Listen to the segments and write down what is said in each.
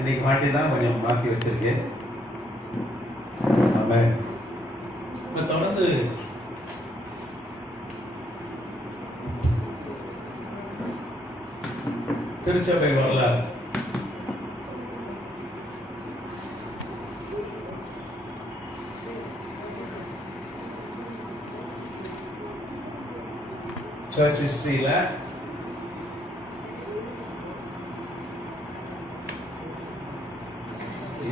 இன்னைக்கு மாட்டி தான் கொஞ்சம் மாற்றி வச்சிருக்கேன். நம்ம இப்போ தொடர்ந்து திருச்சபை வரலாறு சர்ச் ஹிஸ்டரியில்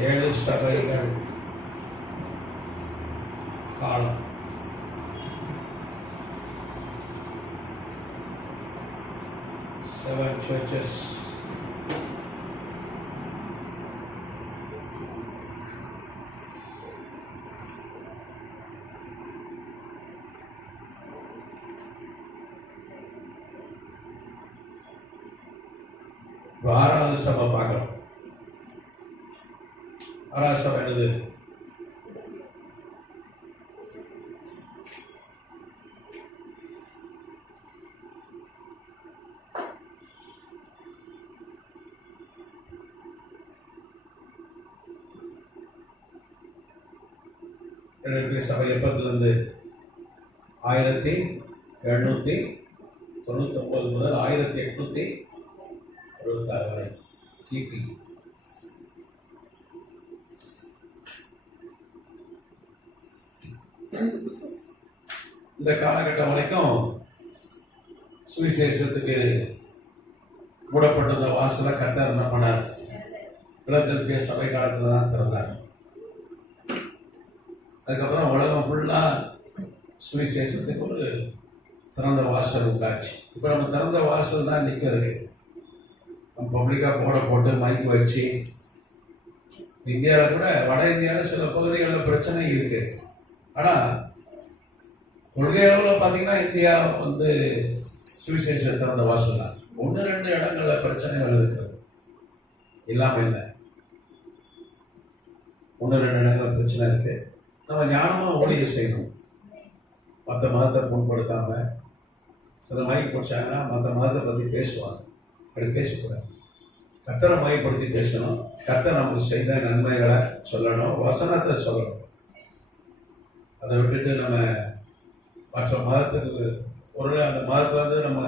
ஏழு சபைகள் காலம். Seven churches. ஆறாவது சபை பார்க்கலாம். ஆறாவது சபை என்னது? சபை எப்பத்திலிருந்து 1799 முதல் 1866 வரை கிபி. இந்த காலகட்டம் வரைக்கும் சுவிசேஷத்துக்கு மூடப்பட்டிருந்த வாசலை கர்த்தர் என்ன பண்ணார்? பிலதெல்பியா சபை காலத்தில் தான் திறந்தார். அதுக்கப்புறம் உலகம் ஃபுல்லாக சுவிசேஷத்துக்கு ஒரு திறந்த வாசல் உண்டாச்சு. இப்போ நம்ம திறந்த வாசல் தான் நிற்க இருக்கு. நம்ம பப்ளிக்காக போட்டு மைக் வச்சு இந்தியாவில் கூட வட இந்தியாவில் சில பகுதிகளில் பிரச்சனை இருக்கு. ஆனால் கொள்கை அளவில் பார்த்தீங்கன்னா இந்தியா சுவிசேஷ திறந்த வாசல் தான். 1-2 இடங்களில் பிரச்சனைகள் இருக்கிறது இல்லாமல் இல்லை. 1-2 இடங்களில் பிரச்சனை இருக்கு. நம்ம ஞானமாக ஊழியம் செய்யணும். மற்ற மதத்தை புண்படுத்தாம சில மைக் பிடிச்சாங்கன்னா மற்ற மதத்தை பற்றி பேசுவாங்க. அப்படி பேசக்கூடாது. கர்த்தரை மையப்படுத்தி பேசணும். கர்த்தர் நமக்கு செய்த நன்மைகளை சொல்லணும், வசனத்தை சொல்லணும். அதை விட்டுட்டு நம்ம மற்ற மதத்துக்கு ஒரு அந்த மதத்தில் நம்ம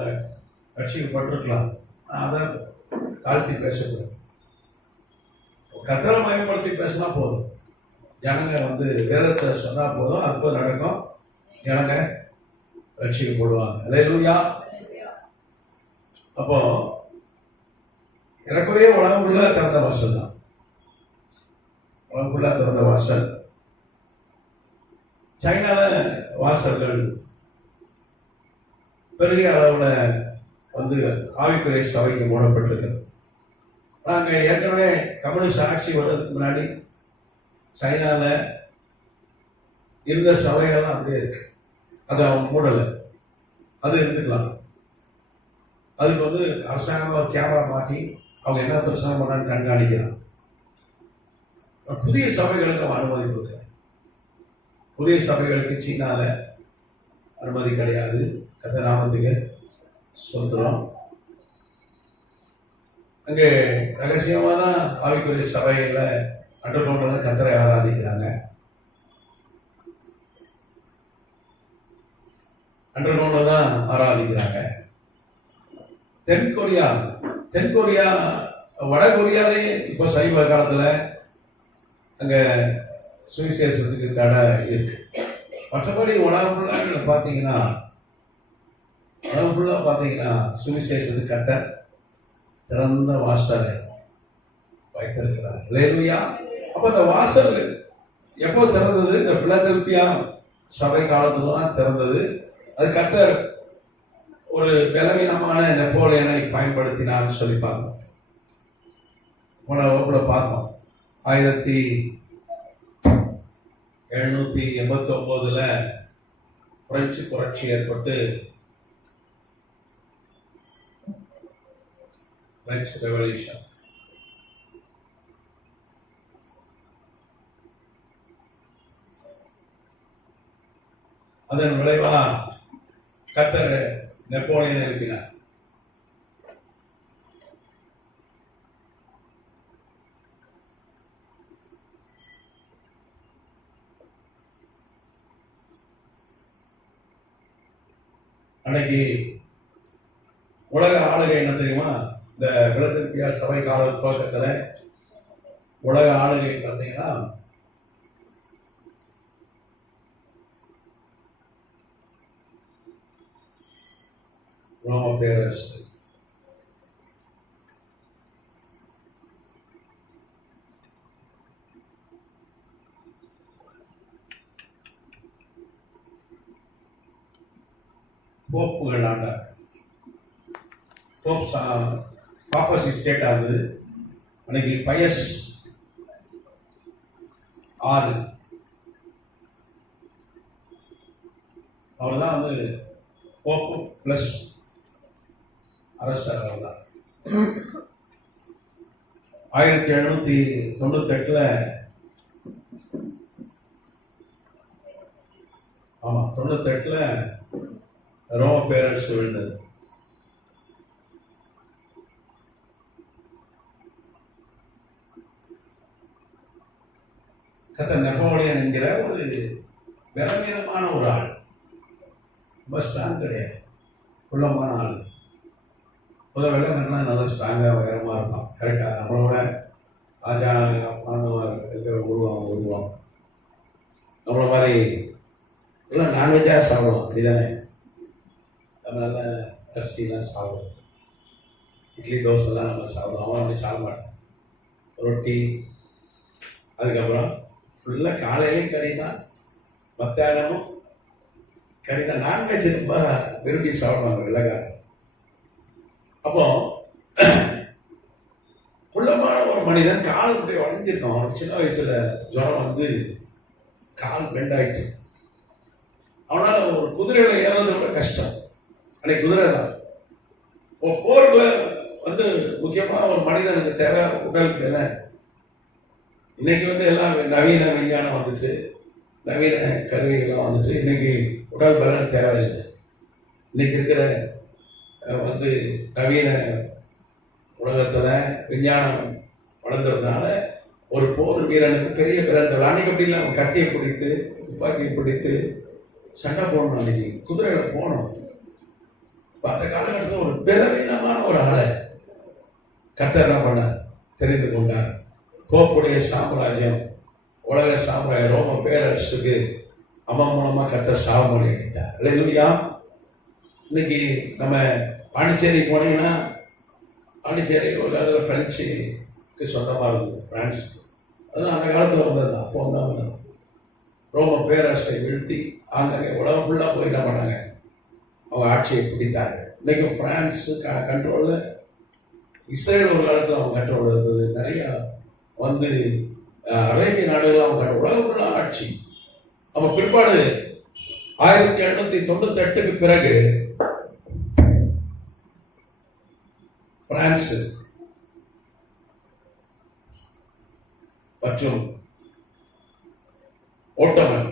ரட்சிக்கப்பட்டிருக்கலாம், அதை தாழ்த்தி பேசக்கூடாது. கர்த்தரை மையப்படுத்தி பேசினா போதும். ஜனங்க வேதத்தை சொன்னா போதும், அற்புதம் நடக்கும், ஜனங்க ரட்சிக்கப்படுவாங்க. அல்லேலூயா. அப்போ எனக்குரிய உலகம் ஃபுல்லா திறந்த வாசல் தான். உலகம் ஃபுல்லா திறந்த வாசல். சைனால வாசல்கள் பெரிய அளவில் ஆவிக்குரிய சபைக்கு மூடப்பட்டிருக்கிறது. நாங்க ஏற்கனவே கம்யூனிஸ்ட் ஆட்சி வர்றதுக்கு முன்னாடி சைனால இருந்த சபைகள்லாம் அப்படியே இருக்கு. அதை அவங்க மூடலை. அது இருந்துக்கலாம். அதுக்கு அரசாங்கம் கேமரா மாட்டி அவங்க என்ன பிரச்சனை பண்ணான்னு கண்காணிக்கிறான். புதிய சபைகளுக்கு அவன் அனுமதி கொடுக்குறான். புதிய சபைகளுக்கு சீனால அனுமதி கிடையாது. கர்த்தர் நாமத்துக்கு சொல்றோம். அங்கே ரகசியமா தான் ஆவிக்குரிய சபைகளை அண்டர்கிரவுண்ட்ல கர்த்தரை ஆராதிக்கிறாங்க. அண்டர்கிரவுண்ட்ல தான் ஆராதிக்கிறாங்க. தென்கொரியா வட கொரியாலே இப்போ சைவ காலத்துல அங்க சுவிசேஷத்துக்கு தடை இருக்கு. மற்றபடி உலகம் ஃபுல்லா பார்த்தீங்கன்னா சுவிசேஷத்துக்கு கர்த்தர் திறந்த வாசலை வைத்திருக்கிறார். அல்லேலூயா. அப்ப இந்த வாசல் எப்போ திறந்தது? இந்த பிலதெல்பியா சபை காலத்துல தான் திறந்தது. அது கர்த்தர் ஒரு பலவீனமான நெப்போலியனை பயன்படுத்தினான்னு சொல்லி பார்த்தோம். போன வகுப்புல பார்த்தோம். 1789 பிரெஞ்சு புரட்சி ஏற்பட்டு பிரெஞ்சு ரெவல்யூஷன். அதன் விளைவா கர்த்தர் நெப்போலியனை எழுப்பினார். 1789 அன்னைக்கு உலக ஆளுகை என்ன தெரியுமா? இந்த பிலதெல்பியா சபை கால துவக்கத்துல உலக ஆளுகை பார்த்தீங்கன்னா ரோம பேரரசு. போப்புகள் ஆண்டார். போப் பாப்பசி ஸ்டேட் ஆகுது. அன்னைக்கு பயஸ் 6 அவர் தான் வந்து போப்பு பிளஸ் அரசர். அவர் தான் 1798 ஆமா 98 ரோம பேரரசு விழுந்தது. கர்த்தர் நெப்போலியன் என்கிற ஒரு பலவீனமான ஒரு ஆள், ரொம்ப ஸ்ட்ராங் கிடையாது, குள்ளமான ஆள். வெள்ளக்காரனா நல்லா ஸ்ட்ராங்காக உயரமாக இருப்பான், கரெக்டாக நம்மளோட ஆஜானவாக இருக்கிற உருவாங்க. நம்மளை மாதிரி எல்லாம் நான்வெஜ்ஜாக சாப்பிடுவோம், அப்படிதானே? அதனால அரிசிலாம் சாப்பிடுவோம், இட்லி தோசைலாம் நம்ம சாப்பிடுவோம். அவன் அப்படி சாப்பிட மாட்டான். ரொட்டி, அதுக்கப்புறம் ஃபுல்லாக காலையிலையும் கறி தான், மத்தியானமும் கறி தான். நான்வெஜ் ரொம்ப விரும்பி சாப்பிடுவாங்க வெள்ளக்காரன். அப்போ குள்ளமான ஒரு மனிதன் கால் இப்படி உடஞ்சிருக்கும். அவனுக்கு சின்ன வயசுல ஜுரம் வந்து கால் பெண்ட் ஆயிடுச்சு. அவனால ஒரு குதிரையில ஏறது கூட கஷ்டம். அன்னைக்கு குதிரை தான். போர்ல வந்து முக்கியமா ஒரு மனிதனுக்கு தேவை உடல் பலம். இன்னைக்கு வந்து எல்லாம் நவீன விஞ்ஞானம் வந்துச்சு, நவீன கருவிகள்லாம் வந்துச்சு. இன்னைக்கு உடல் பலம் தேவையில்லை. இன்னைக்கு இருக்கிற வந்து நவீன உலகத்துல விஞ்ஞானம் வளர்ந்ததுனால ஒரு போர் வீரனுக்கு பெரிய பிறந்த அன்னைக்கு அப்படி இல்லை. கத்தியை பிடித்து துப்பாக்கியை பிடித்து சண்டை போடணும். அன்னைக்கு குதிரையில போகணும். அந்த காலகட்டத்தில் ஒரு பலவீனமான ஒரு ஆளை கர்த்தர் என்ன பண்ண தெரிந்து கொண்டார். போப்புடைய சாம்ராஜ்யம், உலக சாம்ராஜ்யம், ரோம பேரரசுக்கு அவன் மூலமா கர்த்தர் சாவமணி அடித்தார். அல்லேலூயா. இன்னைக்கு நம்ம பாண்டிச்சேரி போனீங்கன்னா, பாண்டிச்சேரி ஒரு காலத்தில் பிரெஞ்சுக்கு சொந்தமாக இருந்தது, பிரான்ஸ். அதுதான் அந்த காலத்தில் வந்தது. அப்போ வந்தவங்க ரோம பேரரசை வீழ்த்தி அங்கே உலகம் ஃபுல்லாக போய் என்ன பண்ணாங்க, அவங்க ஆட்சியை பிடித்தாங்க. இன்னைக்கு பிரான்ஸ் கண்ட்ரோலில், இஸ்ரேல் ஒரு காலத்தில் அவங்க கண்ட்ரோல் இருந்தது. நிறையா வந்து அரேபிய நாடுகள் அவங்க உலகம் ஃபுல்லாக ஆட்சி. அப்போ பிற்பாடு 1798 பிறகு பிரான்ஸ் மற்றும் ஓட்டமன்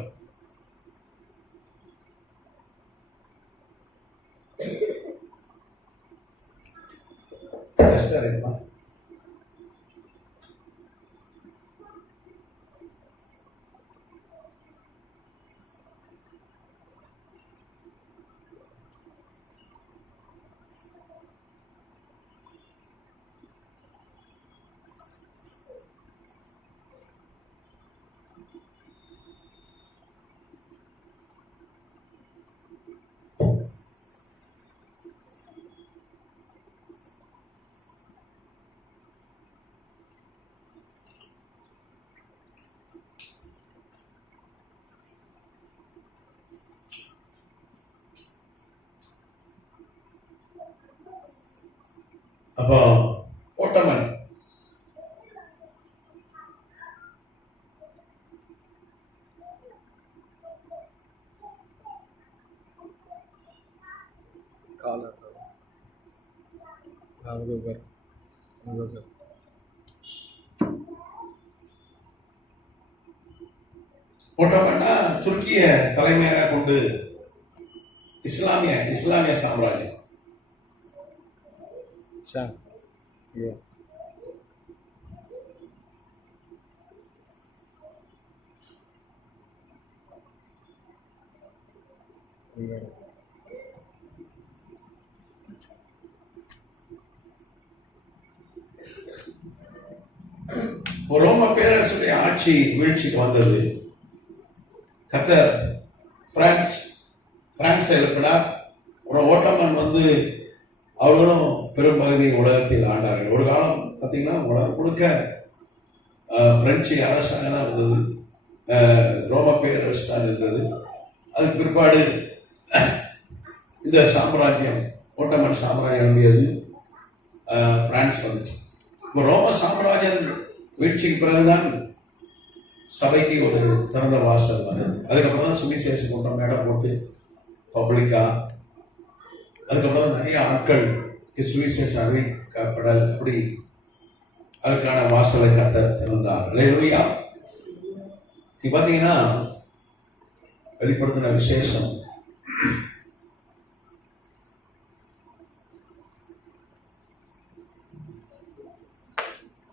அப்போ ஓட்டமன் ஓட்டமன்னா துருக்கிய தலைமையாக கொண்டு இஸ்லாமிய சாம்ராஜ்யம். ரோம பேரரசுடைய ஆட்சி வீழ்ச்சிக்கு வந்தது. கர்த்தர் பிரான்ஸை எழுப்பினார். ஒரு ஓட்டமன் அவர்களும் பெரும்பகுதி உலகத்தில் ஆண்டார்கள். ஒரு காலம் பார்த்தீங்கன்னா உலகம் முழுக்க பிரெஞ்சு அரசாங்கம் தான் இருந்தது, ரோம பேரரசு தான் இருந்தது. அதுக்கு பிற்பாடு இந்த சாம்ராஜ்யம் ஓட்டமன் சாம்ராஜ்யம் இருந்தது, பிரான்ஸ் வந்துச்சு. இப்போ ரோம சாம்ராஜ்யம் வீழ்ச்சிக்கு பிறகுதான் சபைக்கு ஒரு திறந்த வாசல் வந்தது. அதுக்கப்புறம் தான் சுவிசேஷ கூட்டம் மேடை போட்டு பப்ளிக்கா, அதுக்கப்புறம் நிறைய ஆட்கள் சுவிசேஷம் அறிவிக்கப்படல், அப்படி அதுக்கான வாசலை கர்த்தர் திறந்தார். அல்லேலூயா. நீ பார்த்தீங்கன்னா வெளிப்படுத்தின விசேஷம்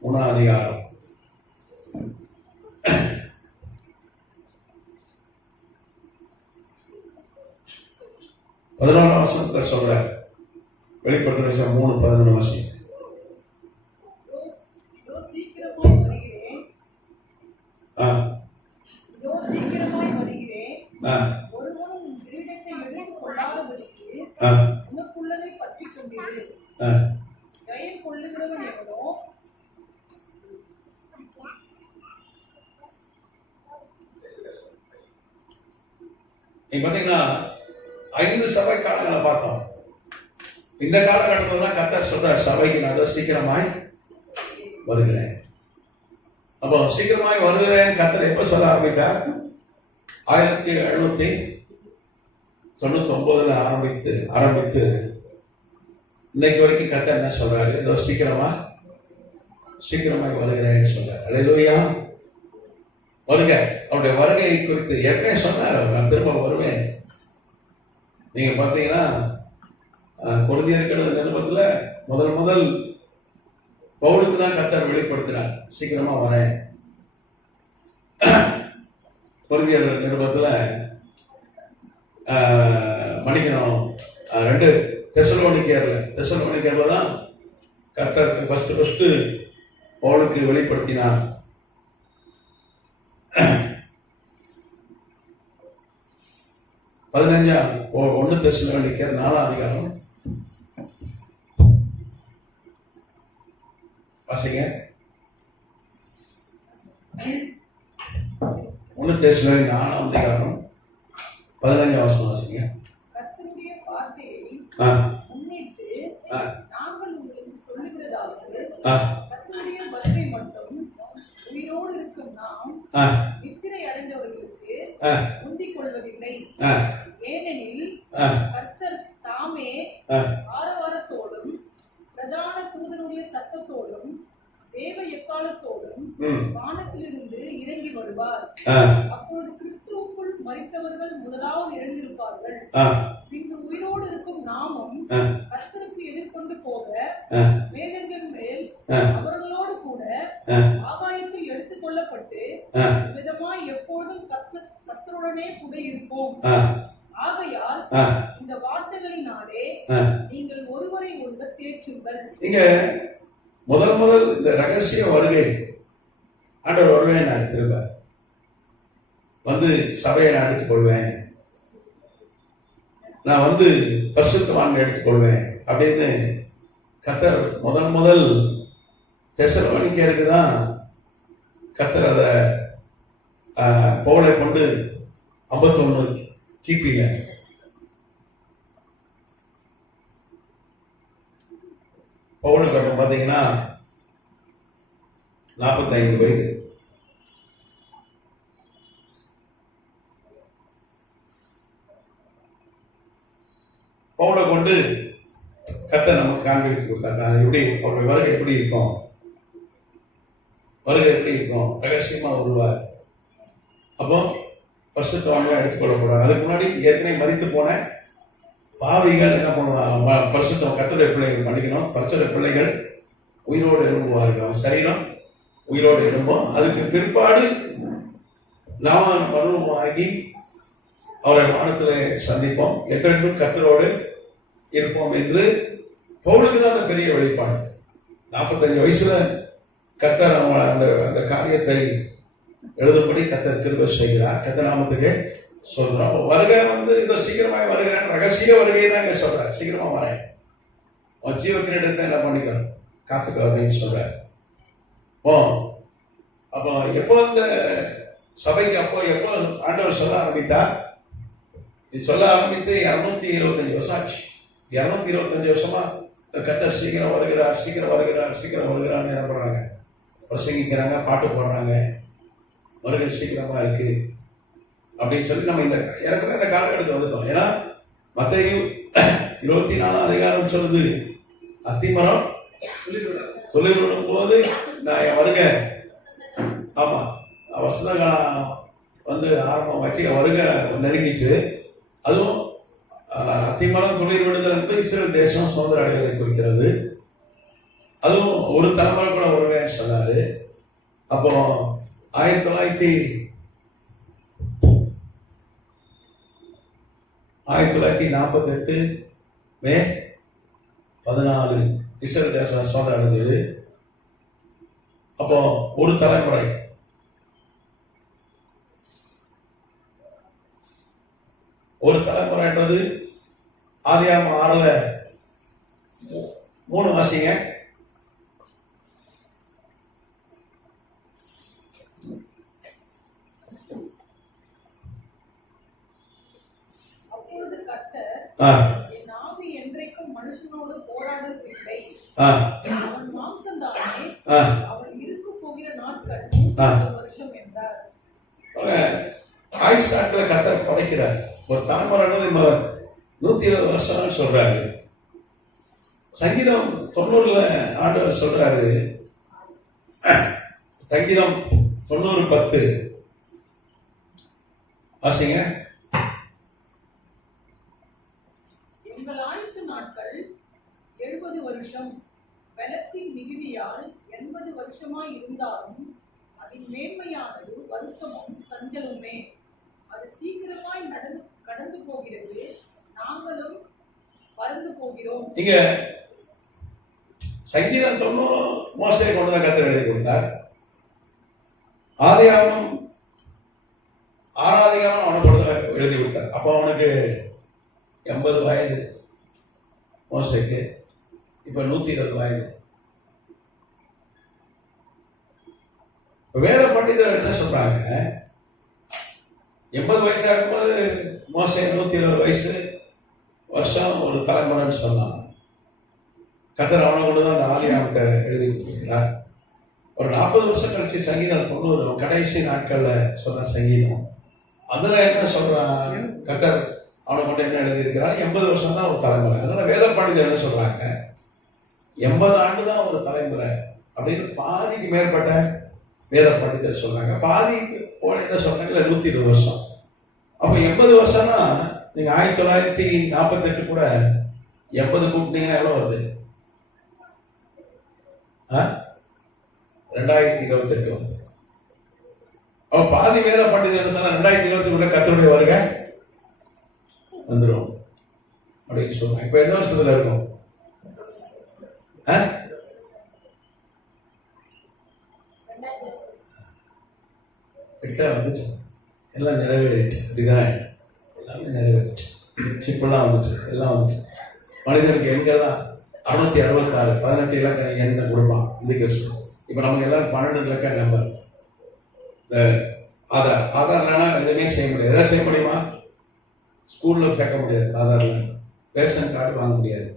மூணாம் அதிகாரம் 11 வசனத்தை சொல்ற. வெளிப்படுத்தின விசேஷம் 3:11 வசனம். நீங்க பாத்தீங்கன்னா 5 சபை காலங்களை பார்த்தோம். இந்த காலகட்டத்தில் தான் கர்த்தர் சொல்றார், சபைக்கு நான் சீக்கிரமாய் வருகிறேன். அப்போ சீக்கிரமாய் வருகிறேன் கர்த்தர் எப்ப சொல்ல ஆரம்பித்தார்? 1799 ஆரம்பித்து இன்னைக்கு வரைக்கும் கர்த்தர் என்ன சொல்றாரு? ஏதோ சீக்கிரமாய் வருகிறேன்னு சொல்றாரு. அல்லேலூயா. வருக, அவருடைய வருகையை குறித்து ஏற்கனவே சொன்னார், நான் திரும்ப வருவேன். நீங்க பார்த்தீங்கன்னா கொரிந்தியர்கள் நிருபத்துல முதல் பவுலுக்கு தான் கர்த்தர் வெளிப்படுத்தினார், சீக்கிரமா வரேன். கொரிந்தியர் நிருபத்துல மன்னிக்கணும், 2 தெசலோனிக்கேர்ல தான் கர்த்தர் ஃபர்ஸ்ட் பவுலுக்கு வெளிப்படுத்தினார். 1 தெசலோனிக்கேர் 4ஆம் அதிகாரம் வாசிங்க. 1 தெசலோனிக்கேர் 4ஆம் அதிகாரம் 15ஆம் வசனம் வாசிங்க. கர்த்தருடைய வார்த்தையை முன்னிட்டு நாங்கள் உங்களுக்கு சொல்லுகிறதாவது, கர்த்தருடைய வருகை மட்டும் உயிரோடு இருக்கும் நாம் நித்திரை அடைந்தவர்களுக்கு முந்திக் கொள்வதில்லை. ஏனெனில் கர்த்தர் தாமே ஆரவாரத்தோடும் பிரதான தூதனுடைய சத்தத்தோடும் தேவ எக்காலத்தோடும் வானத்திலிருந்து இறங்கி வருவார். அப்பொழுது கிறிஸ்துவுக்குள் மரித்தவர்கள் முதலாவது எழுந்திருப்பார்கள். பின்பு உயிரோடு இருக்கும் நாமும் கர்த்தருக்கு எதிர்கொண்டு போக மேகங்கள் மேல் அவர்களோடு கூட ஆகாயத்தில் எடுத்துக் கொள்ளப்பட்டு விதமாய் எப்பொழுதும் கர்த்தருடனே கூட இருப்போம். ஆகையால் இந்த வார்த்தைகளினாலே நீங்கள் ஒருவரை ஒருவர் தேற்றுங்கள். இங்க முதல் இந்த ரகசிய வருகை, ஆண்டவர் வருவேன், நான் திரும்ப சபையை நான் எடுத்துக்கொள்வேன், நான் பரிசுத்தவான்களை எடுத்துக்கொள்வேன் அப்படின்னு கர்த்தர் முதல் தெசலோனிக்கேருக்கு தான் கர்த்தர் அதை பவுலை கொண்டு 51 கிபியில பவுலுக்கு அப்ப பார்த்தீங்கன்னா 45 வயது. பவுலை கொண்டு கர்த்தர் நமக்கு காண்பித்து கொடுத்தாங்க. எப்படி அவருடைய வருகை எப்படி இருக்கும், ரகசியமா வருவார். அப்போ பரிசுத்தவான்களை எடுத்துக்கொள்ளக்கூடாது. அதுக்கு முன்னாடி ஏற்கனவே மரித்து போன பாவிகள் என்ன பண்ணுவாங்க? பரிசுத்தம் கர்த்தருடைய பிள்ளைகள் பண்ணிக்கணும். பரிசுத்த பிள்ளைகள் உயிரோடு எழும்புவார்கள். சரீரம் உயிரோடு எழும்பும். அதுக்கு பிற்பாடு நாம் மருவமாகி அவரை வானத்திலே சந்திப்போம், என்றென்றும் கர்த்தரோடு இருப்போம் என்று பவுலுக்கு தான் அந்த பெரிய வெளிப்பாடு. 45 வயசுல கர்த்தர் அந்த அந்த காரியத்தை எழுதும்படி கர்த்தர் கிருபை செய்கிறார். கர்த்தர் நாமத்துக்கு சொல்றோம். அப்போ வருகை இதோ சீக்கிரமாக வருகிறேன், ரகசிய வருகையை தான் இங்க சொல்றாரு. சீக்கிரமா வரேன், உன் ஜீவ கிரீடத்தை என்ன பண்ணிக்கோ, காத்துக்கோ அப்படின்னு சொல்றாரு. அப்போ எப்போ இந்த சபைக்கு எப்போ ஆண்டவர் சொல்ல ஆரம்பித்தார்? இது சொல்ல ஆரம்பித்து 225 வருஷம் ஆச்சு. 225 வருஷமா கர்த்தர் சீக்கிரம் வருகிறார், சீக்கிரம் வருகிறார், சீக்கிரம் வருகிறார்னு என்ன பண்றாங்க, பிரசங்கிக்கிறாங்க, பாட்டு போடுறாங்க, வருகை சீக்கிரமா இருக்கு அப்படின்னு சொல்லி நம்ம ஏற்கனவே இந்த காலகட்டத்தில் வந்துட்டோம். ஏன்னா மத்தேயு 24 அதிகாரம் சொல்லுது, அத்திமரம் துளிர் விடும் போது நான் என் வருக, ஆமா வசந்த காலம் ஆரம்பம் வச்சு வருக நெருங்கிச்சு. அதுவும் அத்திமரம் துளிர் விடுதல் என்பது இஸ்ரேல் தேசம் சுதந்திர அடைவதை குறிக்கிறது. அதுவும் ஒரு தலைமுறை கூட வருவேன்னு சொன்னாரு. அப்போ 1948 மே 14 இஸ்ரேல் தேசம் சுதந்திரம் அடைந்தது. அப்போ ஒரு தலைமுறை, ஒரு தலைமுறைன்றது ஆதியாகமம் 6:3 வாசிங்க. அப்பொழுது கர்த்தர், என் ஆவி என்றைக்கும் மனுஷனோடு போராடுவதில்லை, அவன் மாம்சம்தானே, அவன் இருக்க போகிற நாட்கள் 150 வருஷம் என்றார். ஆயுஷ் நாட்களை கர்த்தர் குறைக்கிறார். ஒரு தலைமுறை 120 வருஷம் சொல்றாரு. சங்கீதம் 90 ஆண்டவர் சொல்றாரு, சங்கீதம் 90:10 வாசிங்க. எங்கள் ஆயுசு நாட்கள் 70 வருஷம், பலத்தின் மிகுதியால் 80 வருஷமாய் இருந்தாலும் அதன் மேன்மையானது வருத்தமும் சஞ்சலமே. அது சீக்கிரமாய் கடந்து போகிறது, நாங்களும் பறந்து போகிறோம். இங்க சங்கீதம் 90 மோசே கொண்டு கர்த்தர் எழுதி கொடுத்தார். ஆதியாகமம் 6 அதிகாரம் அவனுக்கு கொண்டு எழுதி கொடுத்தார். அப்போ அவனுக்கு 80 வயது மோசேக்கு, இப்ப 120 வயது. வேத பண்டிதர் என்ன சொல்றாங்க, 80 வயசா இருக்கும்போது மோசே 120 வருஷம் ஒரு தலைமுறைன்னு சொன்னான். கர்த்தர் அவனை கொண்டு தான் அந்த ஆதியாகமத்தை எழுதி கொடுத்திருக்கிறார். ஒரு 40 வருஷம் கழிச்சு சங்கீதம் 90 கடைசி நாட்கள்ல சொன்ன சங்கீதம், அதுல என்ன சொல்றான், கர்த்தர் அவனை கொண்டு என்ன எழுதியிருக்கிறார், 80 வருஷம் தான் ஒரு தலைமுறை. அதனால வேத பண்டிதர் என்ன சொல்றாங்க, 80 ஆண்டு தான் ஒரு தலைமுறை அப்படின்னு பாதிக்கு மேற்பட்ட வேத பண்டிதர் சொல்றாங்க. பாதிக்கு போன என்ன சொல்றாங்க, 120 வருஷம். அப்ப 80 வருஷம்னா நீங்க 1948 கூட 80 கூட்டினீங்கன்னா எவ்வளவு வருது? 2028 வருது. அப்ப பாதி வேத பண்டிதர் சொன்னா 2028 கர்த்தருடைய வருகை வந்துடும் அப்படின்னு சொல்றாங்க. இப்ப எந்த வருஷத்துல இருக்கும்? கிட்ட வந்துச்சு, எல்லாம் நிறைவேறிச்சு. அப்படிதான் எல்லாமே நிறைவேறிச்சு. சிப்பெல்லாம் வந்துச்சு, எல்லாம் வந்துச்சு. மனிதனுக்கு எண்கள்லாம் 666 18 இலக்க எண்ணை கொடுப்பான் இந்த கிறிஸ்து. இப்போ நமக்கு எல்லாரும் 12 இலக்க நம்பர். இந்த ஆதார் இல்லைன்னா எதுவுமே செய்ய முடியாது. எதாவது செய்ய முடியுமா? ஸ்கூலில் சேர்க்க முடியாது ஆதார் இல்லைன்னா. ரேஷன் கார்டு வாங்க முடியாது,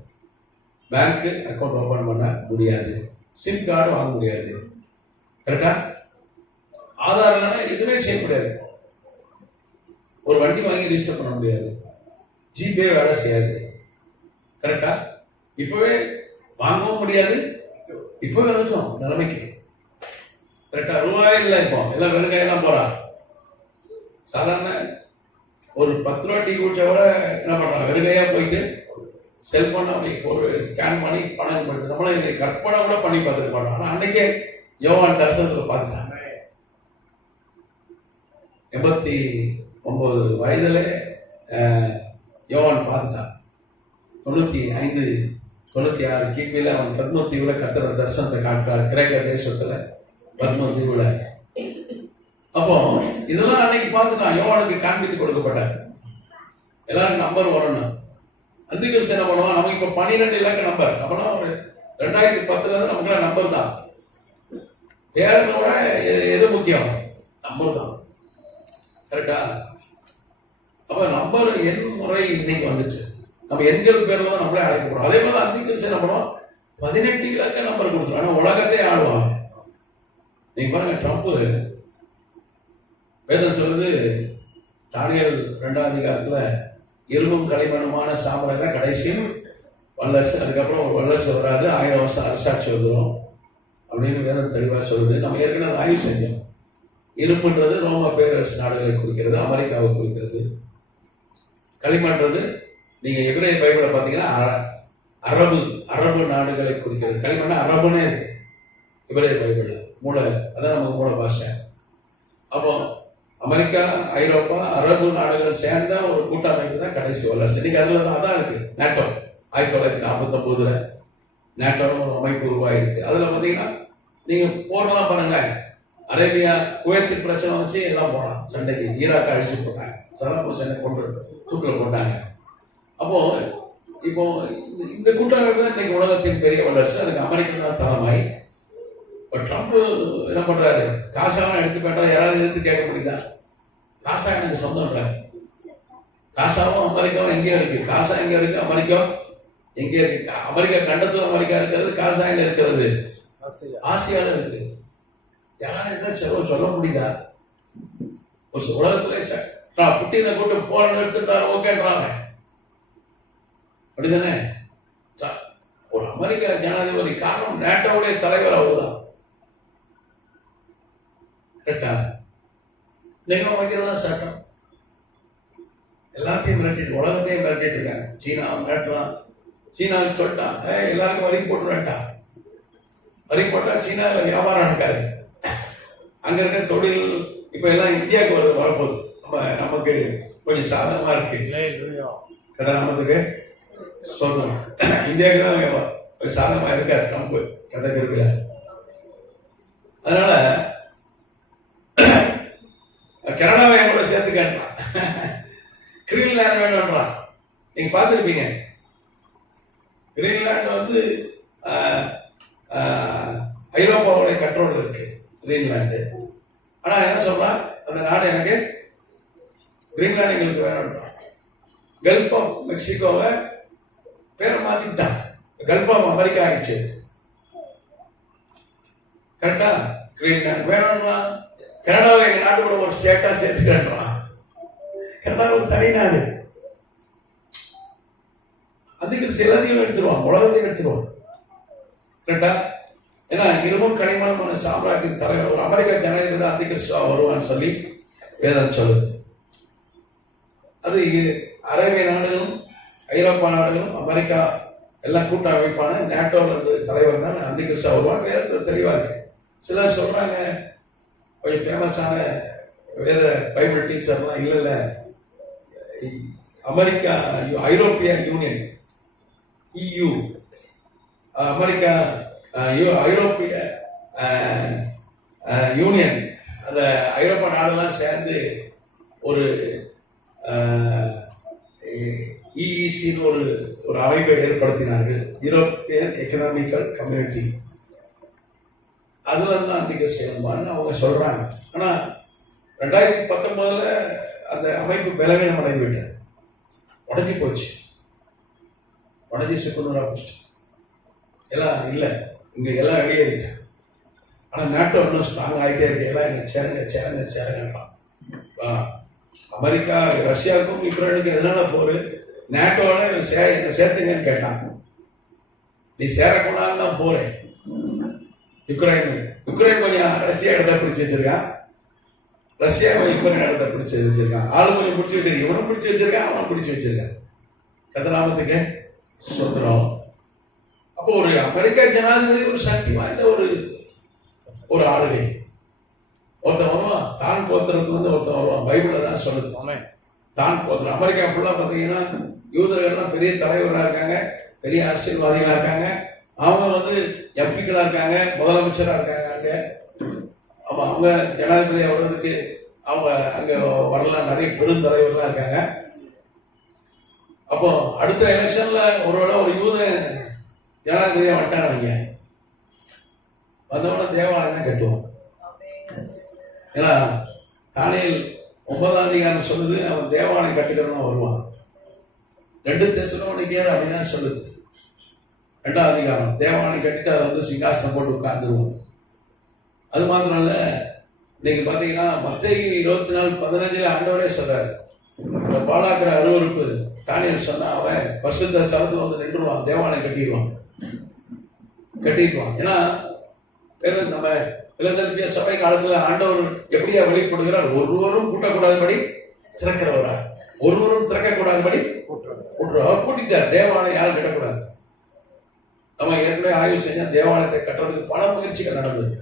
பேங்க்கு அக்கௌண்ட் ஓப்பன் பண்ண முடியாது, சிம் கார்டு வாங்க முடியாது. கரெக்டா? ஆதார் இல்லைன்னா எதுவுமே செய்ய முடியாது. ஒரு வண்டி வாங்கி ரிஜிஸ்டர் பண்ண முடியாது, ஜிபே வேலை செய்யாது. கரெக்டா? இப்பவே வாங்கவும் முடியாது. இப்பவே வந்துச்சோம் நிலைமைக்கு. கரெக்டா? ரூபாயே இல்லை, இப்போ எல்லாம் வெறுங்கையெல்லாம் போறான். சாதாரண ஒரு 10 ரூபா டீ குடிச்சா கூட என்ன பண்றாங்க, வெறுங்கையா போயிட்டு செல்போன் அப்படி ஒரு ஸ்கேன் பண்ணி பணம் பண்ணுறது. நம்மளும் இதை கற்பனை கூட பண்ணி பார்த்துட்டு மாட்டோம். ஆனால் அன்னைக்கே யோவான் தரிசனத்தில் பார்த்துட்டாங்க. 89 வயதுல யோவான் பார்த்துட்டான். 95 96 கிபியில் அவன் தர்மத்தீவுல கர்த்தர் தரிசனத்தை காட்டுறார். கிரேக்க தேசத்துல பத்ம தீவுல. அப்போ இதெல்லாம் அன்னைக்கு பார்த்துட்டான், யோவானுக்கு காண்பித்து கொடுக்கப்பட்டார். எல்லாரும் நம்பர் வரணும். அந்திகிறிஸ்து என்ன பண்ணுவான், நமக்கு இப்ப 12 இலக்க நம்பர், அப்பனா ஒரு 2010 நமக்கு நம்பர் தான். பேரோட எது முக்கியம்? நம்பர் தான். கரெக்டா? அப்ப நம்பர் எண் முறை இன்னைக்கு வந்துச்சு. நம்ம எண்கள் பேர்ல தான் நம்மளே அழைக்கப்படும். அதே மாதிரி அந்திகிறிஸ்து என்ன பண்ணுவோம், 18 இலக்க நம்பர் கொடுத்துரும். ஆனா உலகத்தை ஆளுவாங்க. நீங்க பாருங்க, ட்ரம்ப் வேதம் சொல்லுது, தானியேல் 2ஆம் அதிகாரத்துல இரும்பும் களிமண்ணுமான சாம்பலை தான் கடைசி வல்லரசு, அதுக்கப்புறம் ஒரு வல்லரசு வராது, 1000 வருஷம் அரசாட்சி வந்துடும் அப்படின்னு வேதம் தெளிவாக சொல்லுது. நம்ம ஏற்கனவே ஆய்வு செஞ்சோம். இரும்புன்றது ரோம பேரரசு நாடுகளை குறிக்கிறது, அமெரிக்காவை குறிக்கிறது. களிமண்றது நீங்க எபிரேய பைபிளை பார்த்தீங்கன்னா அரபு நாடுகளை குறிக்கிறது. களிமண்ணா அரபுனே இருக்கு எபிரேய பைபிள்ல, மூல, அதான் நமக்கு மூல பாஷை. அப்போ அமெரிக்கா, ஐரோப்பா, அரபு நாடுகள் சேர்ந்த ஒரு கூட்டமைப்பு தான் கடைசி வல்லரசு. இன்னைக்கு அதுல தான் அதான் இருக்கு நேட்டோ. 1949 நேட்டோன்னு ஒரு அமைப்பு உருவாயிருக்கு. அதுல பாத்தீங்கன்னா நீங்க போர்லாம் பாருங்களேன், அரேபியா குவைத்தின் பிரச்சனை வச்சு எல்லாம் போனான் சண்டைக்கு, ஈராக் அழிச்சு போட்டாங்க, சதாம் ஹுசைனை கொண்டு தூக்கில் போட்டாங்க. அப்போ இப்போ இந்த கூட்டமைப்பு தான் இன்னைக்கு உலகத்தின் பெரிய வல்லரசு. அதுக்கு அமெரிக்கா தான் தலைமை. இப்போ ட்ரம்ப் என்ன பண்றாரு, காசாவும் எடுத்து பண்றாரு. யாராவது எதிர்த்து கேட்க முடியுதா? காசா எனக்கு சொந்தம்ல. காசாவும் அமெரிக்காவும் எங்கே இருக்கு? காசா எங்க இருக்கு? அமெரிக்கா எங்க இருக்கு? அமெரிக்கா கண்டத்துல அமெரிக்கா இருக்கிறது, காசா எங்க இருக்கிறது? ஆசியால இருக்கு. யாராவது ஏதாச்சும் சொல்ல முடியுதா? ஒரு உலகத்துல புட்டினை கூட்டு போற நிறுத்துட்டாரு, ஓகேன்றாங்க. அப்படிதானே? ஒரு அமெரிக்கா ஜனாதிபதி, காரணம் நேட்டோவுடைய தலைவர் அவர்தான். கரெக்டா? நீங்க வைக்கிறதான் சட்டம். எல்லாத்தையும் மிரட்டிட்டு, உலகத்தையும் மிரட்டிட்டு இருக்காங்க. சீனாவை மிரட்டலாம். சீனாவுக்கு சொல்லிட்டான், எல்லாருக்கும் வரி போட்டுருவேன்டா. வரி போட்டா சீனாவில் வியாபாரம் நடக்காது. அங்க இருக்க தொழில் இப்ப எல்லாம் இந்தியாவுக்கு வரப்போகுது. நமக்கு கொஞ்சம் சாதகமா இருக்கு. கதாநாமத்துக்கு சொல்லணும், இந்தியாவுக்கு தான் சாதகமா இருக்காரு ட்ரம்ப் கதை கருவில. அதனால கனடாவை கூட சேர்த்து கேட்டான். கிரீன்லாந்து வேணும்ன்றான். நீங்க பார்த்துருப்பீங்க, கிரீன்லாந்து வந்து ஐரோப்பாவுடைய கண்ட்ரோல் இருக்கு கிரீன்லாந்து. ஆனா என்ன சொல்றான், அந்த நாடு எனக்கு கிரீன்லாந்து எங்களுக்கு வேணும்ன்றான். கல்ஃப் ஆஃப் மெக்சிகோவை பேரை மாத்திட்டான், கல்ஃப் ஆஃப் அமெரிக்கா ஆயிடுச்சு. கரெக்டா? கிரீன்லாந்து வேணும்ன்றான். கனடாவை எங்க நாட்டு கூட ஒரு ஸ்டேட்டா சேர்த்துக்கிறான். கனடா ஒரு தனி நாடு. அதுக்கு எல்லாத்தையும் எடுத்துருவான், உலகத்தையும் எடுத்துருவான். கரெக்டா? ஏன்னா இருமும் களிமணமான சாம்ராஜ்யத்தின் தலைவர் ஒரு அமெரிக்கா ஜனாதிபதி அந்திகிறிஸ்துவா வருவான்னு சொல்லி வேதம் சொல்லுது. அது அரேபிய நாடுகளும் ஐரோப்பா நாடுகளும் அமெரிக்கா எல்லாம் கூட்ட அமைப்பான நேட்டோல இருந்து தலைவர் தான் அந்திகிறிஸ்துவா வருவான். வேதத்தில் தெளிவா இருக்கு. சிலர் சொல்றாங்க, கொஞ்சம் ஃபேமஸான வேத பைபிள் டீச்சர்லாம், இல்ல அமெரிக்கா, ஐரோப்பிய யூனியன், EU, அமெரிக்கா, ஐரோப்பிய யூனியன், அந்த ஐரோப்பா நாடெல்லாம் சேர்ந்து ஒரு EECன்னு ஒரு அமைப்பை ஏற்படுத்தினார்கள், யூரோப்பியன் எக்கனாமிக்கல் கம்யூனிட்டி. அதுல இருந்து அந்திகிறிஸ்து செய்யணுமான்னு அவங்க சொல்றாங்க. ஆனா 2019 அந்த அமைப்பு பலவீனம் அடைந்து விட்டது, உடஞ்சி போச்சு, உடஞ்சி சுக்குநூறா போச்சு. எல்லாம் இல்லை, இங்க எல்லாம் வெளியேறிட்டேன். ஆனா நாட்டோ இன்னும் ஸ்ட்ராங் ஆகிட்டே இருக்கு. எல்லாம் என்ன சேருங்க. அமெரிக்கா ரஷ்யாவுக்கும் யுக்ரைனுக்கும் எதனால போரு? நேட்டோட என்ன சேர்த்துங்கன்னு கேட்டான். நீ சேரக்கூடாதுன்னு தான் போறேன். யுக்ரைன் கொஞ்சம் ரஷ்யா இடத்த பிடிச்சி வச்சிருக்கான், ரஷ்யா யுக்ரைன் இடத்த பிடிச்சி வச்சிருக்கான். ஆளு கொஞ்சம் பிடிச்சி வச்சிருக்கான், இவனும் பிடிச்சி வச்சிருக்கான், அவனும் பிடிச்சி வச்சிருக்கான். கதநாமத்துக்கு சுதந்திரம். அப்போ ஒரு அமெரிக்கா ஜனாதிபதி ஒரு சக்தி வாய்ந்த ஒரு ஆளுகை. ஒருத்தன் வருவான், தான் கோத்திரத்துக்கு வந்து ஒருத்தன் வருவான். பைபிள்ல தான் சொல்லுது தான் கோத்திரம். அமெரிக்கா ஃபுல்லா பார்த்தீங்கன்னா யூதர்கள்லாம் பெரிய தலைவர்களா இருக்காங்க, பெரிய அரசியல்வாதிகளா இருக்காங்க. அவங்க வந்து எம்பிக்களா இருக்காங்க, முதலமைச்சரா இருக்காங்க. அங்க அப்போ அவங்க ஜனாதிபதி வர்றதுக்கு அவங்க அங்கே வரலாம், நிறைய பெருந்தலைவர்கள்லாம் இருக்காங்க. அப்போ அடுத்த எலெக்ஷன்ல ஒருவேளை ஒரு யூத ஜனாதிபதியா வந்துட்டாங்க வைங்க, வந்தவன தேவாலயம் தான் கட்டுவோம். ஏன்னா தானியேல் 9ஆம் அதிகாரம் சொல்லுது, அவன் தேவாலயம் கட்டுக்கிறவன் வருவான். 2 தெசலோனிக்கேயர் அப்படிதான் சொல்லுது. 2ஆம் அதிகாரம் தேவாலயம் கட்டிட்டு அதை வந்து சிங்காசனம் போட்டு உட்கார்ந்துருவான். அது மாத்திரம் இல்ல, இன்னைக்கு பாத்தீங்கன்னா மத்தேயு 24:15 ஆண்டவரே சொல்றாரு, இந்த பாழாக்கிற அருவருப்பு தானியேல் சொன்னா அவன் பரிசுத்த ஸ்தலத்துல வந்து நின்றுவான், தேவாலயம் கட்டிடுவான். ஏன்னா நம்ம பிலதெல்பியா சபை காலத்துல ஆண்டவர் எப்படியா வெளிப்படுகிறார்? ஒருவரும் கூட்டக்கூடாதபடி திறக்கிறவரா, ஒருவரும் திறக்கக்கூடாதபடி கூட்டுறவர் கூட்டிட்டார். தேவாலயம் யாரும் கட்டக்கூடாது. நம்ம ஏற்கனவே ஆய்வு செஞ்சா தேவாலயத்தை கட்டுறதுக்கு பல முயற்சிகள் நடந்தது.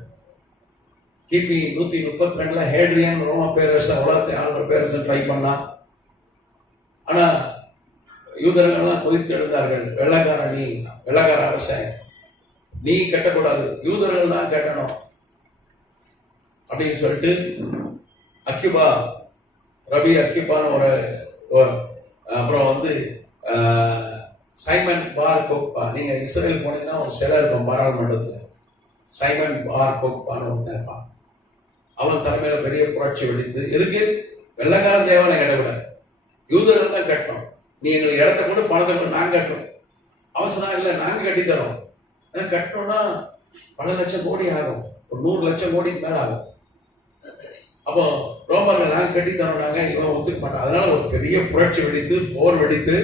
கிபி 132 ஹேட்ரியன் ரோம பேரரசன் உலகத்தை ஆளுநர் பேரரசன் ட்ரை பண்ணா. ஆனா யூதர்கள்லாம் கொதித்து எழுந்தார்கள், வெள்ளக்கார அரசன் நீ கட்டக்கூடாது, யூதர்கள் தான் கட்டணும் அப்படின்னு சொல்லிட்டு ரபி அக்கிபான்னு ஒரு அப்புறம் வந்து சைமன் பார் கொக்பா, நீங்க இஸ்ரேல் போனீங்கன்னா ஒரு சிலை இருக்கும் பாராளுமன்றத்தில், சைமன் பார் கொக்பான்னு ஒருத்தன் இருப்பான். அவன் தலைமையில பெரிய புரட்சி வெடித்து, எதுக்கு வெள்ளக்கார தேவாலயம் கட்டக்கூடாது, யூதர்கள் தான் கட்டணும், நீ எங்களுக்கு இடத்த கொண்டு பணத்தை கொண்டு நாங்க கட்டுறோம். அவசரம் இல்லை, நாங்க கட்டித்தரோம். ஏன்னா கட்டணும்னா பல லட்சம் கோடி ஆகும், ஒரு 100 லட்சம் கோடிக்கு மேல ஆகும். அப்போ ரோமர்கள் நாங்க கட்டித்தரோம்னாங்க, இவன் ஒத்துக்க மாட்டான். அதனால ஒரு பெரிய புரட்சி வெடித்து, போர் வெடித்து,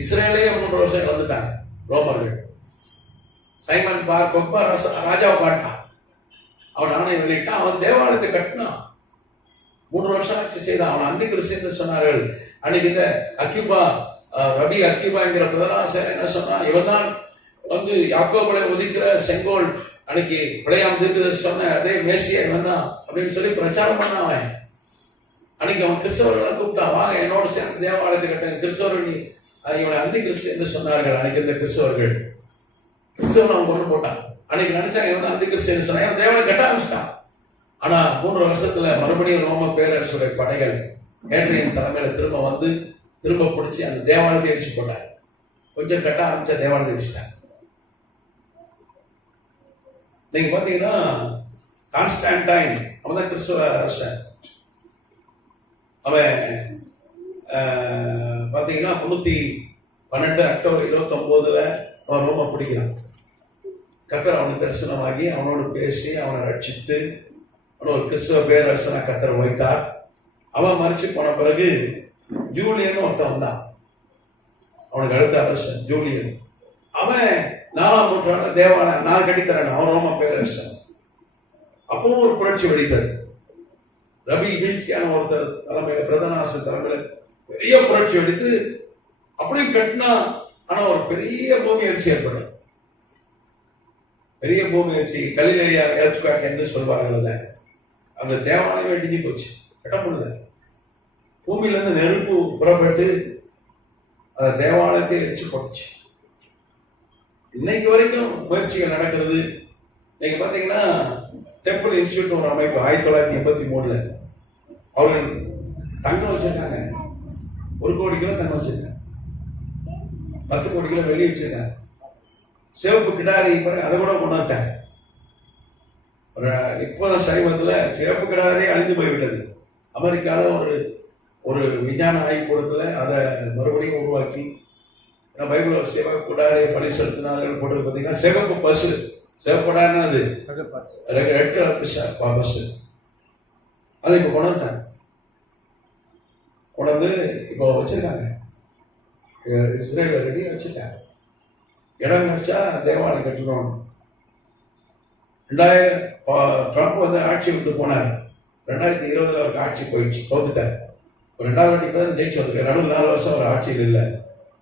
இஸ்ரேலே 3 வருஷம் இழந்துட்டாங்க ரோமர்கள். சைமன் பார் கொக்பா ராஜாவை காட்டான், அவன் ஆணையம் வெளியிட்டான், அவன் தேவாலயத்தை கட்டினான். 3 வருஷம் ஆட்சி செய்தான். அவன் அந்தி கிறிஸ்து சொன்னார்கள். அன்னைக்கு இந்த ரபி அக்கிபா என்கிற பிரதனாசர் என்ன சொன்னா, இவன் தான் வந்து யாக்கோபுலை உதிக்கிற செங்கோல், அன்னைக்கு பிழையாம் தீர்க்கதரிசி சொன்ன அதே மேசியா இவன் தான் அப்படின்னு சொல்லி பிரச்சாரம் பண்ண. அவன் அன்னைக்கு அவன் கிறிஸ்தவர்களை கூப்பிட்டான், வாங்க என்னோட சேர்ந்து தேவாலயத்தை கட்ட. கிறிஸ்தவர்கள் இவனை அந்தி கிறிஸ்து என்று சொன்னார்கள். அன்னைக்கு இந்த கிறிஸ்தவர்கள் அவன் கொண்டு போட்டான். அன்னைக்கு நினைச்சாங்க இவன் அந்தி கிறிஸ்து சொன்னாங்க, தேவாலயம் கட்ட ஆரம்பிச்சிட்டான். ஆனா 3 வருஷத்துல மறுபடியும் ரோம பேரரசுடைய படைகள் ஹேட்ரியன் தலைமையில திரும்ப பிடிச்சி அந்த தேவாலயத்தை அடிச்சு போட்டாங்க. கொஞ்சம் கட்ட ஆரம்பிச்ச தேவாலயத்தை அடிச்சிட்டாங்க. நீங்க பாத்தீங்கன்னா கான்ஸ்டான்டைன் அவன் தான் கிறிஸ்துவ அரசன். அவன் பாத்தீங்கன்னா 312 அக்டோபர் 29 அவன் ரோம பிடிக்கிறான். கர்த்தர் அவனுக்கு தரிசனமாகி அவனோடு பேசி அவனை ரட்சித்து ஒரு கிறிஸ்துவ பேரரசனை கர்த்தர் வைத்தார். அவன் மறிச்சு போன பிறகு ஜூலியன் ஒருத்தன் வந்தான், அவனுக்கு அடுத்த அரசன் ஜூலியன். அவன் 4ஆம் நூற்றாண்டு தேவாலயம் நான் கட்டித்தரேன், அவன் ரோம பேரரசன். அப்பவும் ஒரு புரட்சி வெடித்தது. ரபி ஹில்கியான ஒருத்தர் தலைமையில, பிரதனாசன் தலைமையில பெரிய புரட்சி வெடித்து அப்படியும் கட்டினா. ஆனா ஒரு பெரிய பூமி எழுச்சி ஏற்படும். பெரிய பூமி எழுச்சி கலிலேயா எர்த்குவேக் என்று சொல்வார்கள். அந்த தேவாலயம் இடிஞ்சு போச்சு, கட்ட முடியல. பூமியில இருந்து நெருப்பு புறப்பட்டு அந்த தேவாலயத்தை எரிச்சு போட்டுச்சு. இன்னைக்கு வரைக்கும் முயற்சிகள் நடக்கிறது. நீங்க பாத்தீங்கன்னா டெம்பிள் இன்ஸ்டியூட் ஒரு அமைப்பு 1983 அவர்கள் தங்கம் வச்சிருக்காங்க. 1 கோடி கிலோ தங்கம் வச்சிருக்காங்க, 10 கோடி கிலோ வெளியே வச்சிருக்காங்க. சிவப்பு கிடாரி அதை கூட கொண்டு வந்துட்டாங்க. இப்போதான் சமீபத்துல சிவப்பு கிடாரி அழிந்து போய்விட்டது. அமெரிக்காவில் ஒரு விஞ்ஞான ஆய்வுக்கூடத்துல அதை மறுபடியும் உருவாக்கி, பைபிள் சிவப்பு கிடாரியை பலி செலுத்தினார்கள் போட்டு பார்த்தீங்கன்னா சிவப்பு பசு, சிவப்பு கிடாரின்னா அது ரெட் கலர் பஸ். அதை இப்போ கொண்டு வந்துட்டாங்க. கொண்டு வந்து இப்போ வச்சிருக்காங்க, இஸ்ரேல ரெடியாக வச்சிருக்காங்க. இடம் கிடைச்சா தேவாலயம் கட்டணும். 2000 ட்ரம்ப் வந்து ஆட்சி விட்டு போனார். 2020 அவருக்கு ஆட்சி போயிடுச்சு, தோத்துட்டார். ஒரு 2வது வாட்டி தான் ஜெயிச்சு வந்திருக்காரு. நடுவில் 4 வருஷம் அவர் ஆட்சியில் இல்லை.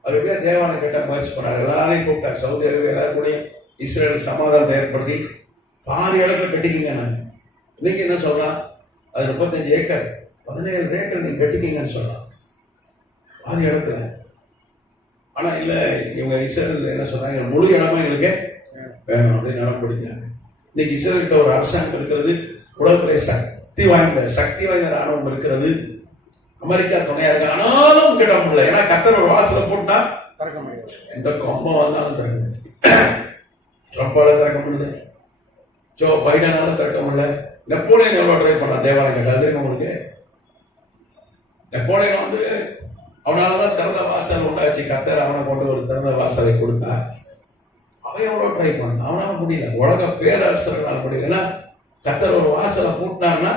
அவர் எப்படியா தேவாலயம் கட்ட முயற்சி பண்ணார். எல்லாரையும் கூப்பிட்டார், சவுதி அரேபியா எல்லாரும் கூடயும் இஸ்ரேல் சமாதானத்தை ஏற்படுத்தி பாதி இடத்துல கட்டிக்கிங்க. நாங்கள் இன்னைக்கு என்ன சொல்றான், அது 35 ஏக்கர் 17 ஏக்கர் நீங்க கட்டிக்கிங்கன்னு சொல்றான் பாதி இடத்துல. ஆனா இல்ல, இவங்க இஸ்ரேல் என்ன சொல்றாங்க, முழு இடமா எங்களுக்கு வேணும் அப்படின்னு நடப்படுத்தினாங்க. இன்னைக்கு இஸ்ரேல்கிட்ட ஒரு அரசாங்கம் இருக்கிறது, உலகத்திலே சக்தி வாய்ந்த ராணுவம் இருக்கிறது. அமெரிக்கா துணையா இருக்கு, ஆனாலும் கிட்ட முடியல. ஏன்னா கர்த்தர் ஒரு வாசலை போட்டா திறக்க முடியாது. எந்த கொம்பம் வந்தாலும் திறக்க முடியாது. ட்ரம்பால திறக்க முடியல, ஜோ பைடனால திறக்க முடியல. நெப்போலியன் எவ்வளவு ட்ரை பண்ணான் தேவாலயம் கேட்டா அது உங்களுக்கு. நெப்போலியன் வந்து அவனாலதான் திறந்த வாசல் உண்டாச்சு. கர்த்தர் அவனை கொண்டு ஒரு திறந்த வாசலை கொடுத்தா. அவன் எவ்வளவு ட்ரை பண்ணான், அவனால முடியல. உலக பேரரசர்களால் முடியல. ஏன்னா கர்த்தர் ஒரு வாசலை பூட்டினான்னா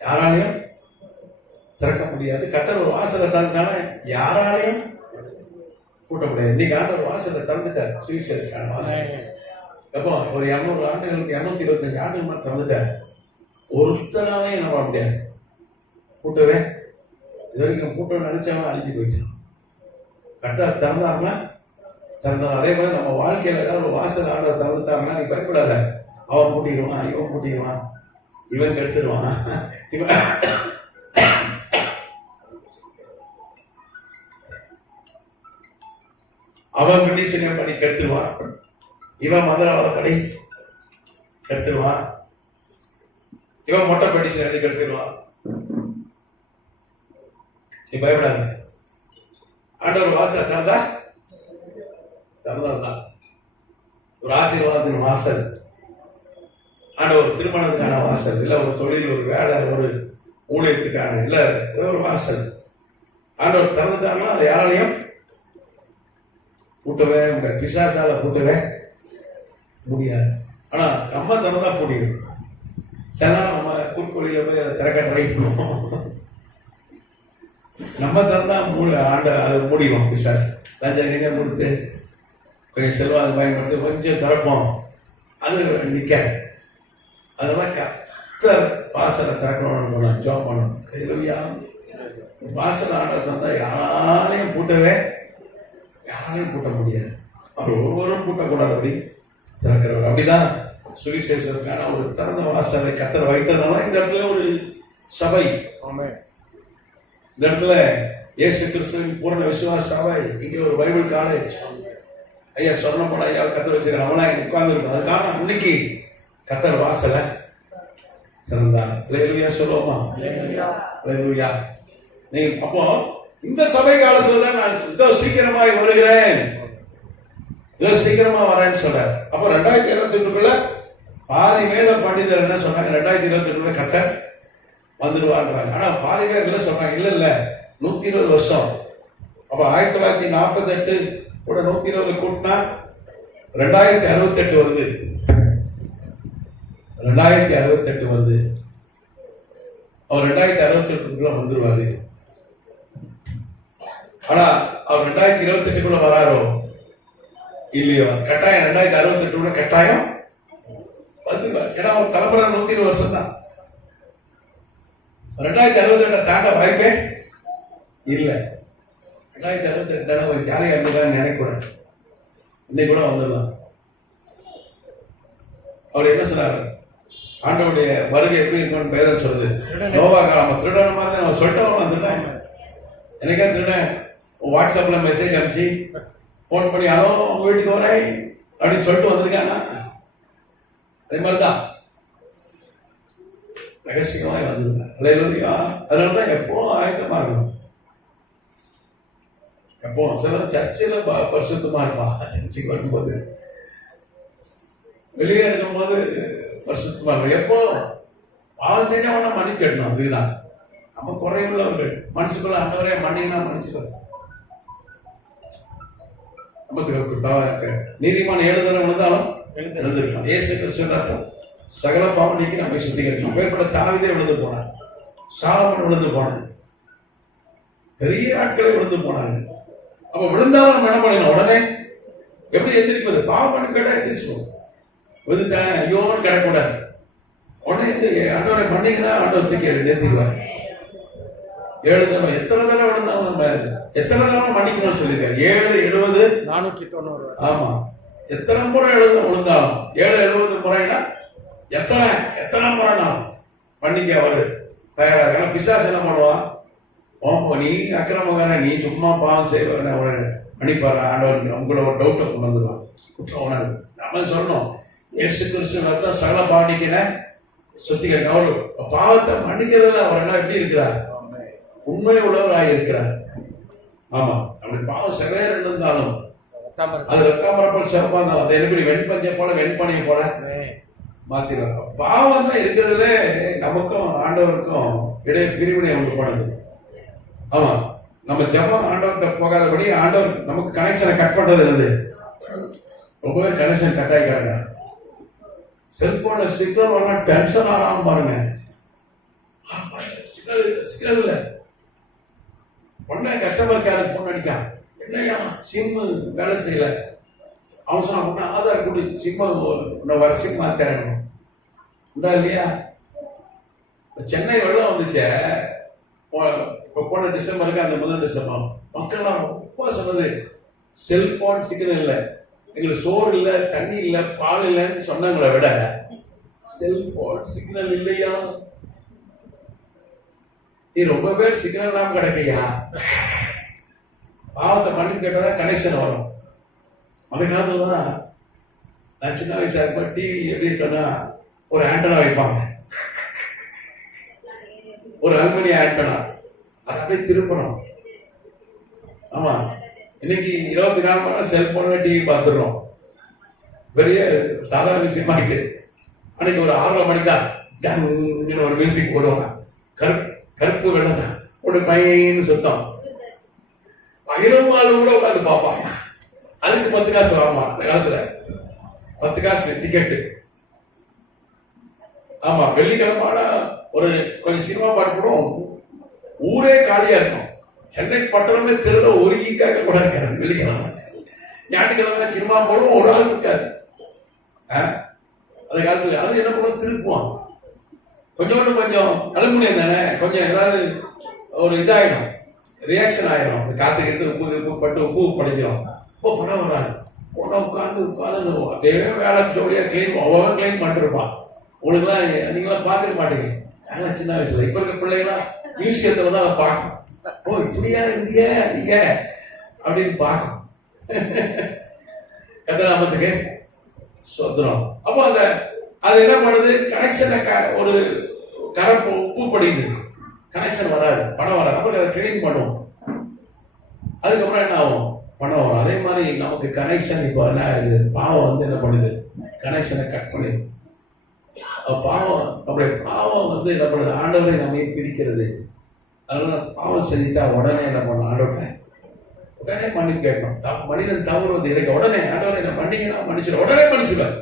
யாராலையும் திறக்க முடியாது. கர்த்தர் ஒரு வாசலை திறந்தான யாராலையும் பூட்ட முடியாது. இன்னைக்கு ஒரு வாசலை திறந்துட்டார், சுவிசேஷக்கான வாசல். எப்போ ஒரு 200 ஆண்டுகளுக்கு 225 ஆண்டுகள் திறந்துட்டார். ஒருத்தனாலையும் என்ன பண்ண முடியாது, பூட்டவே. இது வரைக்கும் பூட்டணும்னு நினைச்சவன் அழிஞ்சு போயிட்டான். கர்த்தர் திறந்தாருன்னா திறந்தார். அதே மாதிரி நம்ம வாழ்க்கையில ஏதாவது ஒரு வாசல் ஆண்டவர் திறந்துட்டாங்கன்னா நீ பயப்படாத. அவன் பூட்டிடுவான், இவன் பூட்டிடுவான், இவன் கெடுத்துடுவான், இவன் அவன் கண்டிஷனை படி கெடுத்துருவான், இவன் மதுராவத படி கெடுத்துருவான், இவன் மொட்டை பெடிஷன் எழுதி கெடுத்துருவான். நீ பயப்படாத. ஆண்டவர் வாசல் திறந்தா திறந்தான். ஒரு ஆசீர்வாதத்தின் வாசல், ஆண்டவர் திருமணத்துக்கான வாசல், இல்ல ஒரு தொழில், ஒரு வேலை, ஒரு ஊழியத்துக்கான, இல்ல ஏதோ ஒரு வாசல் ஆண்டவர் திறந்துட்டாங்கன்னா அதை யாராலையும் பூட்டவே முடியாது. பிசாசால பூட்டவே முடியாது. ஆனா நம்ம திறந்தா பூட்டிடும். சில நேரம் நம்ம குறுக்கோழியில போய் அதை திறக்க ட்ரை பண்ணுவோம். நம்ம திறந்தா ஆண்ட அது மூடிடும். பிசாஸ் லஞ்சம் கிஞ்சம் கொடுத்து கொஞ்சம் செல்வாக்கு பயன்படுத்தி கொஞ்சம் திறப்போம், அது நிற்க. அது மாதிரி கர்த்தர் வாசலை திறக்கணும்னு போனோம், ஜாப் பண்ணணும். இல்லையா வாசல் ஆண்டவர் தந்தா யாராலையும் பூட்டவே பூட்ட முடியாது. அவர் ஒருவரும் பூட்டக்கூடாதபடி திறக்கிறவர். அப்படிதான் சுவிசேஷத்துக்கான ஒரு திறந்த வாசலை கர்த்தர் வைத்ததுனால இந்த இடத்துல ஒரு சபை, இந்த இடத்துல இயேசு கிறிஸ்துவின் பூரண விசுவாச சபை, இங்கே ஒரு பைபிள் காலேஜ். ஐயா சொர்ணப்பட ஐயா கர்த்தர் வச்சிருக்க நம்மளா உட்கார்ந்து இருக்கும். அதுக்காக இன்னைக்கு கர்த்தர் வாசலை திறந்தார். அல்லேலூயா சொல்லுவோமா? அல்லேலூயா. நீ அப்போ இந்த சபை காலத்துலதான் நான் இதோ சீக்கிரமாய் வருகிறேன், இதோ சீக்கிரமா வரேன்னு சொல்றாரு. அப்போ 2028 பாதி மேல பண்டிதர் என்ன சொன்னாங்க, 2028 கர்த்தர் வந்துடுவான்றாங்க. ஆனா பாதி பேர் இல்ல சொல்றாங்க, இல்ல 120 வருஷம். அப்ப 1948 கூட 120 கூட்டினா 2068 வருது. 2068 வருது. அவர் 2068 வந்துருவாரு. ஆனா அவர் 2028 வராரோ இல்லையோ, கட்டாயம் 2068 கட்டாயம் வந்துருவார். ஏன்னா அவர் தலைமுறை 120 வருஷம் தான். 2068 தாண்ட வாய்ப்பே இல்லை. 2068 ஒரு ஜாலியா இருந்துதான் நினைக்கூடாது. இன்னைக்கு கூட வந்துடலாம். அவர் என்ன சொன்னாரு, ஆண்டவருடைய வருகை எப்படி இருக்கும்னு வேதம் சொல்லுது. நோவா காலம் திருடன மாதிரி நம்ம சொல்லிட்டோம். திருடன் எனக்கே திருடன் வாட்ஸ்அப்ல மெசேஜ் அனுப்பிச்சு போன் பண்ணி யாரோ உங்க வீட்டுக்கு வரேன் அப்படின்னு சொல்லிட்டு வந்திருக்காங்க. அதே மாதிரிதான் ரகசியமாய் வந்துருங்க. அல்லேலூயா. அதனாலதான் எப்போ ஆயத்தமா இருக்கணும். எப்போ சில சர்ச்சையில பரிசுத்தமா இருப்பான், சர்ச்சைக்கு வரும்போது வெளியே இருக்கும்போது பரிசுத்தமா இருக்கும். எப்போ பாவம் செஞ்சவனா மன்னிப்பு கட்டணும். அதுதான் நம்ம குறைவுள்ளவர்கள். மனுஷுக்குள்ள ஆண்டவரே மன்னினா மன்னிச்சுக்கணும். நமக்கு நீதிமான 7 தடவை விழுந்தாலும் எழுந்திருக்கலாம். இயேசு கிறிஸ்து சகல பாவம் நீக்கி நம்ம சுத்திகரிக்கலாம். பேர்பட்ட தாவீதே விழுந்து போனார், சாலமோன் விழுந்து போனார், பெரிய ஆட்களே விழுந்து போனாங்க. அப்ப விழுந்தாலும் நம்ம என்ன பண்ணணும், உடனே எப்படி எந்திரிப்பது? பாவம் பண்ணி கேட்டா எந்திரிச்சுக்கணும். விழுந்துட்டாங்க ஐயோன்னு கிடக்கூடாது. உடனே ஆண்டவரை மன்னிக்கிறா, ஆண்டவர் தூக்கி நிறுத்திடுவார். 7 தடவை. எத்தனை தடவை விழுந்தாலும் நம்ம எத்தனை தடவை மன்னிக்கணும்னு சொல்லியிருக்காரு. 7 70 490. ஆமா, எத்தனை முறை விழுந்தாலும் 7 70 முறைனா எத்தனை முறைனா மன்னிக்க அவரு தயாரா. ஏன்னா பிசாசு என்ன பண்ணுவான், நீ அக்கிரமக்கான, நீ சும்மா பாவம் செய்வ மன்னிப்பாரு ஆண்டவர். உங்களை ஒரு டவுட்டை கொண்டு வந்துடுவான், குற்றம் உணர்வு. நம்ம சொல்லணும், இயேசு கிறிஸ்து ரத்தம் சகல பாவம் நீக்கின சுத்திகரிக்க அவர் பாவத்தை மன்னிக்கிறதுல அவர் என்ன எப்படி இருக்கிறார்? உண்மை உள்ளவராக இருக்கிறார். ஆமா, அப்படி பாவம் செவேர் இருந்தாலும் அது ரத்தாமரப்பல் சிறப்பா இருந்தாலும் அதை எப்படி வெண்பஞ்சை போல வெண்பனையை போல மாத்திடுவாங்க. பாவம் தான் இருக்கிறதுல நமக்கும் ஆண்டவருக்கும் இடையே பிரிவினை உண்டு பண்ணுது. ஆமா, நம்ம ஜபம் ஆண்டவர்கிட்ட போகாதபடி ஆண்டவர் நமக்கு கனெக்ஷனை கட் பண்றது இருந்து ரொம்பவே கனெக்ஷன் கட் ஆகி கிடங்க. செல்போன்ல சிக்னல் வரலாம் டென்ஷன் ஆகாம பாருங்க. சிக்னல் இல்ல உடனே கஸ்டமர் கேருக்கு போன் அடிக்கா, என்னையா சிம் வேலை செய்யல. அவன் சொன்னா உடனே ஆதார் கொடு, சிம்ம வர சிம் மாத்தரணும் உண்டா இல்லையா? சென்னை வெள்ளம் வந்துச்சே இப்போ போன டிசம்பருக்கு அந்த முதல் டிசம்பர் மக்கள்லாம் ரொம்ப சொன்னது செல்போன் சிக்னல் இல்லை, எங்களுக்கு சோறு இல்லை, தண்ணி இல்லை, பால் இல்லைன்னு சொன்னவங்களை விட செல்போன் சிக்னல் இல்லையா, நீ ரொம்ப பேர் சிக்னல் இல்லாம கிடைக்கையா. பாவத்தை மண்ணு கேட்டதான் கனெக்ஷன் வரும். அந்த காலத்துல தான் நான் சின்ன வயசா இருப்பேன், டிவி எப்படி இருக்குன்னா ஒரு ஆண்டனா வைப்பாங்க, ஒரு அலுமினிய ஆண்டனா, அதை அப்படியே திருப்பணும். ஆமா, இன்னைக்கு 24 மணி நேரம் செல்போன்ல டிவி பார்த்துடுறோம், பெரிய சாதாரண விஷயமாயிட்டு. அன்னைக்கு ஒரு 6 மணிக்கா டங்குன்னு ஒரு மியூசிக் போடுவாங்க, கருப்பு வெள்ளம் தான் ஒரு பையன்னு சுத்தம். அகிலமாலும் கூட உட்காந்து பார்ப்பாங்க. அதுக்கு 10 காசு வாங்குவாங்க அந்த காலத்துல, 10 காசு டிக்கெட்டு. ஆமா, வெள்ளிக்கிழமான ஒரு கொஞ்சம் சினிமா பாட்டு கூட ஊரே காலியா இருக்கும். சென்னை பட்டணமே தெருல ஒரு ஈக்காக கூட இருக்காது வெள்ளிக்கிழமை. ஞாயிற்றுக்கிழமை சினிமா போடும், ஒரு ஆள் இருக்காது. அந்த காலத்துல அது என்ன கூட திருப்புவான். கொஞ்சம் அலுமினியம் தானே, கொஞ்சம் ஏதாவது ஒரு இதாயிடும், ரியாக்ஷன் ஆயிடும், காத்துக்கு உப்பு பட்டு உப்பு படிக்கிறோம். இப்போ படம் வராது, உட்காந்து அதே வேலை ஜோடியா கிளீன் அவன் கிளீன் பண்ணிருப்பான். உங்களுக்குலாம் நீங்களாம் பார்த்துக்க மாட்டீங்க. நாங்களாம் சின்ன வயசுல, இப்ப இருக்க பிள்ளைங்களாம் மியூசியத்துல தான் அதை பார்க்கணும். ஓ இப்படியா இருந்தீங்க நீங்க அப்படின்னு பார்க்கணும். கத்தநாமத்துக்கு சொந்தம். அப்போ அது என்ன பண்ணுது, கனெக்ஷனை ஒரு கரப்பு உப்பு படிக்குது, கனெக்ஷன் வராது, பணம் வராது. அப்புறம் அதை கிளீன் பண்ணுவோம், அதுக்கப்புறம் என்ன ஆகும், பணம் வரும். அதே மாதிரி நமக்கு கனெக்ஷன் இப்போ என்ன ஆகுது, பாவம் என்ன பண்ணுது, கனெக்ஷனை கட் பண்ணிடுது. பாவம் நம்முடைய பாவம் என்ன பண்ணுது, ஆண்டவரை நம்மை பிரிக்கிறது. அதனால பாவம் செஞ்சுட்டா உடனே என்ன பண்ணும், ஆண்டவரை உடனே மன்னிப்பு கேட்கணும். மனிதன் தவறுவது இருக்கு, உடனே ஆண்டவரை என்ன மன்னிக்கணும், மன்னிச்சிடும், உடனே மன்னிச்சுடுவார்.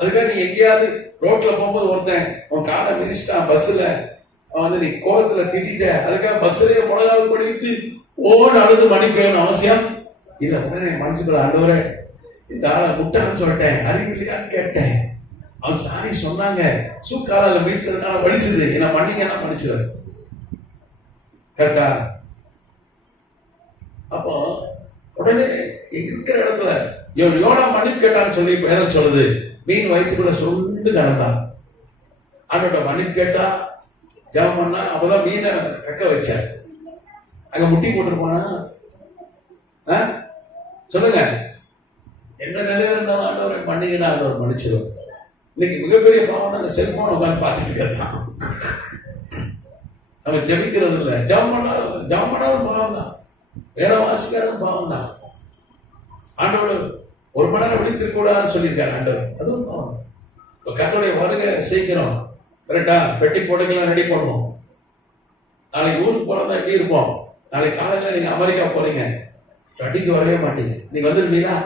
அதுக்காக நீ எங்கேயாவது ரோட்ல போகும்போது ஒருத்தன் உன் காலை மிதிச்சிட்டான் பஸ்ல, அவன் நீ கோவத்துல திட்ட, அதுக்காக பஸ்லயே முழங்கால் பண்ணிட்டு ஓட அழுது மன்னிக்கணும் அவசியம் இல்ல. உடனே மனசுக்குள்ள ஆண்டவரே இந்த ஆளை முட்டான்னு சொல்லிட்டேன், அறிவில்லையான்னு கேட்டேன், அவன் சாரி சொன்னாங்க, சூக்கால மீச்சதுனால வலிச்சது, என்ன மன்னிக்க மன்னிச்சுவார். கரெக்டா? அப்போ உடனே இருக்கிற இடத்துல யோனா மன்னிப்பு கேட்டான்னு சொல்லி வேதம் சொல்லுது, மீன் வயிற்றுக்குள்ள சுருண்டு கிடந்தான். ஆண்டோட மன்னிப்பு கேட்டா ஜெபம் பண்ணா, அப்பதான் மீனை கக்க வச்சார். அங்க முட்டி போட்டுருப்பானா சொல்லுங்க, எந்த நிலையில இருந்தாலும் ஆண்டவரை மன்னிக்கணும், ஆண்டவர் மன்னிச்சிடும். இன்னைக்கு மிகப்பெரிய பாவம் அந்த செல்போன் உட்காந்து பார்த்துட்டு இருக்கிறதான். நம்ம ஜெபிக்கிறது இல்லை, ஜெபம் பண்ணாலும் பாவம் தான், வேற வாசிக்காரும் பாவம் தான். ஆண்டோட 1 மணி நேரம் விழித்திருக்கூடாதுன்னு சொல்லியிருக்காரு ஆண்டவர், அதுவும் பாவம் தான். இப்போ கர்த்தருடைய வருகை சீக்கிரம், கரெக்டா? பெட்டி போட்டுக்கலாம், ரெடி பண்ணுவோம். நாளைக்கு ஊருக்கு போறதா எப்படி இருப்போம், நாளைக்கு காலையில நீங்க அமெரிக்கா போறீங்க, ஸ்டடிக்கு வரவே மாட்டீங்க, நீங்க வந்துருப்பீங்களா?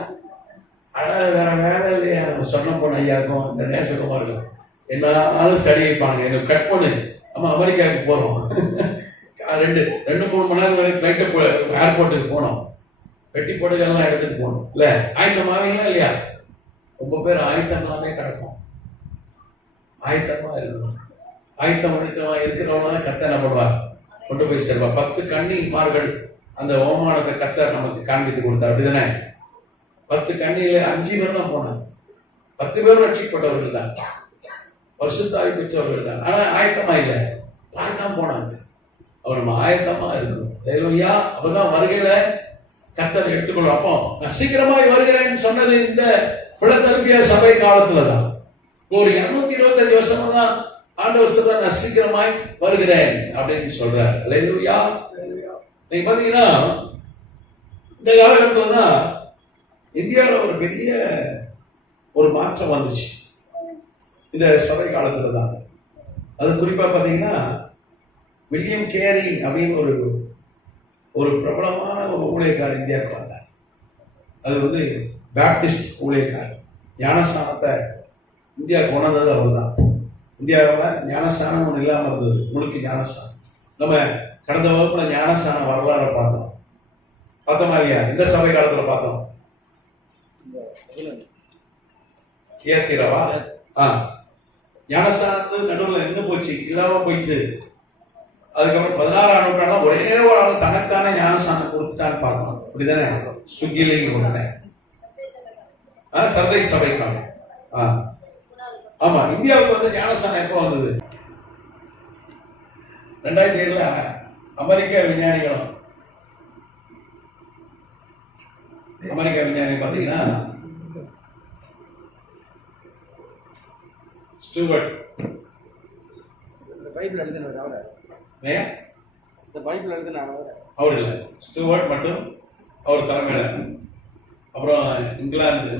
வேற வேலை இல்லையா? நம்ம சொன்ன போன ஐயாருக்கும் இந்த நேசகுமாருக்கும் என்னாலும் ஸ்டடி வைப்பாங்க, எனக்கு கட் பண்ணு, நம்ம அமெரிக்காவுக்கு போறோம். 2-3 மணி நேரம் வரைக்கும் ஃபிளைட்டை ஏர்போர்ட்டுக்கு போனோம், பெட்டி போட்டுக்கெல்லாம் எடுத்துட்டு போகணும். இல்ல ஆயத்தமாவீங்களா இல்லையா? ரொம்ப பேர் ஆயத்தமாவே கிடக்கும். ஆயத்தமா இருக்கணும். ஆயத்தம் இருக்கிறவங்க தான் கர்த்தர் என்ன பண்ணுவார், கொண்டு போய் சேர்வார். 10 கன்னிமார்கள் அந்த ஓமானத்தை கர்த்தர் நமக்கு காண்பித்து கொடுத்தார், அப்படிதானே? 10 கன்னியில 5 பேர் தான் போனாங்க. 10 பேரும் ரட்சிக்கப்பட்டவர்கள் தான், பரிசுத்தாவி பெற்றவர்கள் தான். ஆனா ஆயத்தமா இல்லை, பார்க்காம போனாங்க. அவர் நம்ம ஆயத்தமா இருக்கணும். ஹல்லேலூயா. அப்பதான் வருகையில கர்த்தர் எடுத்துக்கொள்ளும். அப்போ நான் சீக்கிரமாய் வருகிறேன்னு சொன்னது இந்த பிலதெல்பியா சபை காலத்துலதான். ஒரு 225 வருஷமா தான் ஆண்டவர் சொல்ற நான் சீக்கிரமாய் வருகிறேன் அப்படின்னு சொல்றார். அல்லேலூயா. நீங்க பாத்தீங்கன்னா இந்த காலகட்டத்துல தான் இந்தியாவில் ஒரு பெரிய ஒரு மாற்றம் வந்துச்சு இந்த சபை காலத்துல தான். அது குறிப்பா பாத்தீங்கன்னா வில்லியம் கேரி அப்படின்னு ஒரு பிரபலமான ஒரு ஊழியக்காரர் இந்தியாவுக்கு வந்தார். அது வந்து பேப்டிஸ்ட் ஊழியக்காரர். ஞானஸ்தானத்தை இந்தியா கொண்டது அவர் தான். இந்தியாவில் ஞானஸ்தானம் ஒன்று இல்லாமல் இருந்தது, முழுக்க ஞானஸ்தானம். நம்ம கடந்த வகுப்புல ஞானஸ்தானம் வரலாறு பார்த்தோமா இல்லையா? இந்த சபை காலத்தில் பார்த்தோம். கியத்திரவா ஞானஸ்தானத்து நடுவில் நின்று போச்சு, இல்லாம போயிடுச்சு. அதுக்கப்புறம் 16ஆம் நூற்றாண்டுல ஒரே ஒரு ஆள் தனக்கான ஞானஸ்தானம் கொடுத்துட்டான்னு பார்த்தோம். அப்படிதானே? சுகிலையும் கொடுத்தேன் சந்தை சபைக்கான. ஆமா, இந்தியாவுக்கு வந்து ஞானஸ்தானம் எப்போ வந்தது? 2007 அமெரிக்க விஞ்ஞானிகளும் பார்த்தீங்கன்னா ஸ்டூவர்ட் பைபிள் எழுதினவர் அவர் இல்லை, ஸ்டூவர்ட் மற்றும் அவர் தலைமையில, அப்புறம் இங்கிலாந்து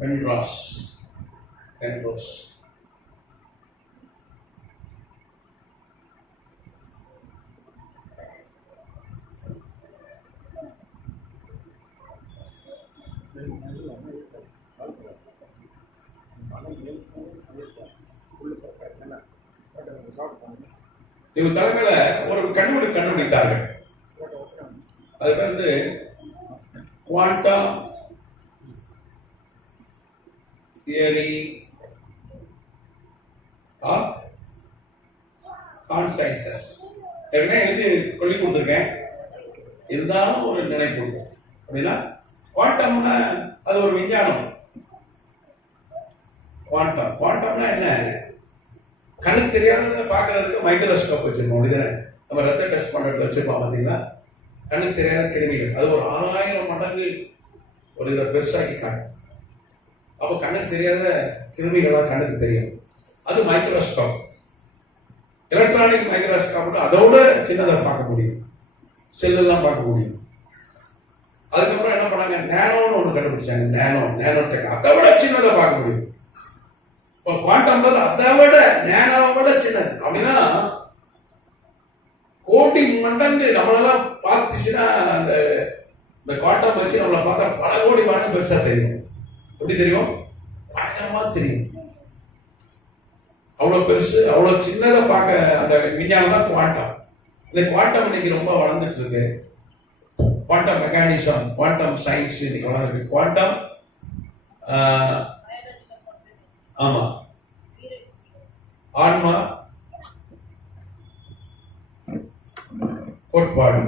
பென்ரோஸ் இவங்க தலைமையில ஒரு கண்டுபிடித்தார்கள். அது பேர் வந்து குவாண்டம் தியரி ஆஃப் கான்சைன்சஸ். ஏற்கனவே எழுதி சொல்லி கொடுத்துருக்கேன், இருந்தாலும் ஒரு நினைப்பு அப்படின்னா குவாண்டம்னா அது ஒரு விஞ்ஞானம். குவாண்டம்னா என்ன? கண்ணுக்கு தெரியாத பார்க்கறதுக்கு மைக்ரோஸ்கோப் வச்சிருக்கோம். அப்படிதானே? நம்ம ரத்த டெஸ்ட் பண்றதுக்கு வச்சிருப்போம். பார்த்தீங்களா? கண்ணுக்கு தெரியாத கிருமிகள் அது ஒரு 6000 மடங்கு ஒரு இதை பெருசாக்கி காட்டும். அப்போ கண்ணுக்கு தெரியாத கிருமிகளா கண்ணுக்கு தெரியும். அது மைக்ரோஸ்கோப். எலக்ட்ரானிக் மைக்ரோஸ்கோப் அதோட சின்னதை பார்க்க முடியும், செல்லெல்லாம் பார்க்க முடியும். அதுக்கப்புறம் என்ன பண்ணாங்க? நேனோன்னு ஒன்று கண்டுபிடிச்சாங்க. நேனோ டெக், அதை விட சின்னதை பார்க்க முடியும். இப்போ குவாண்டம் அதை விட நேனோவை விட சின்னது. அப்படின்னா கோடி மடங்கு நம்மளெல்லாம் பார்த்துச்சுன்னா அந்த குவாண்டம் வச்சு நம்மளை பார்த்தா பல கோடி மடங்கு பெருசா தெரியும். எப்படி தெரியும்? பயங்கரமா தெரியும். அவ்வளவு பெருசு, அவ்வளவு சின்னதை பார்க்க அந்த விஞ்ஞானம் தான் குவாண்டம். இந்த குவாண்டம் இன்னைக்கு ரொம்ப வளர்ந்துட்டு இருக்கு. குவாண்டம் மெக்கானிசம், குவாண்டம் சயின்ஸ் இன்னைக்கு வளர்ந்துருக்கு. குவாண்டம் ஆமா ஆன்மா கோட்பாடு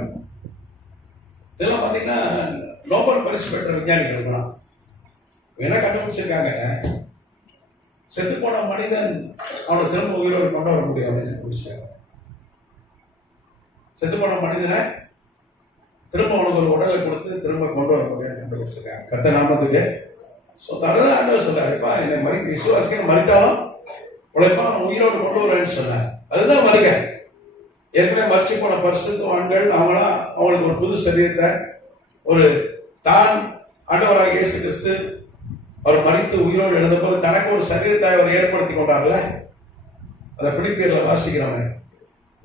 இதெல்லாம் பாத்தீங்கன்னா நோபல் பரிசு பெற்ற விஞ்ஞானிகள் தான். என்ன கண்டுபிடிச்சிருக்காங்க? செத்து போன மனிதன் அவனை திரும்ப உயிரோடு கொண்டு வர முடியும் அப்படின்னு கண்டுபிடிச்சிருக்காங்க. செத்து போன மனிதனை திரும்ப அவனுக்கு ஒரு உடலை கொடுத்து திரும்ப கொண்டு வர முடியும் கண்டுபிடிச்சிருக்காங்க. கர்த்தர் நாமத்துக்கு அதுதான் ஆண்டவர் சொல்றாரு. இப்ப என்னை விசுவாசிக்க மறித்தாலும் உழைப்பா அவன் உயிரோடு கொண்டு வரேன்னு சொன்னார். அதுதான் வருக. ஏற்கனவே மறிச்சு போன பரிசுத்தவான்கள் அவங்களுக்கு ஒரு புது சரீரத்தை, ஒரு தான் ஆண்டவராக இயேசு கிறிஸ்து அவர் மறித்து உயிரோடு எழுந்தபோது தனக்கு ஒரு சரீரத்தை அவர் ஏற்படுத்தி கொண்டார்ல. அதை பிலிப்பியர்ல வாசிக்கிறவங்க.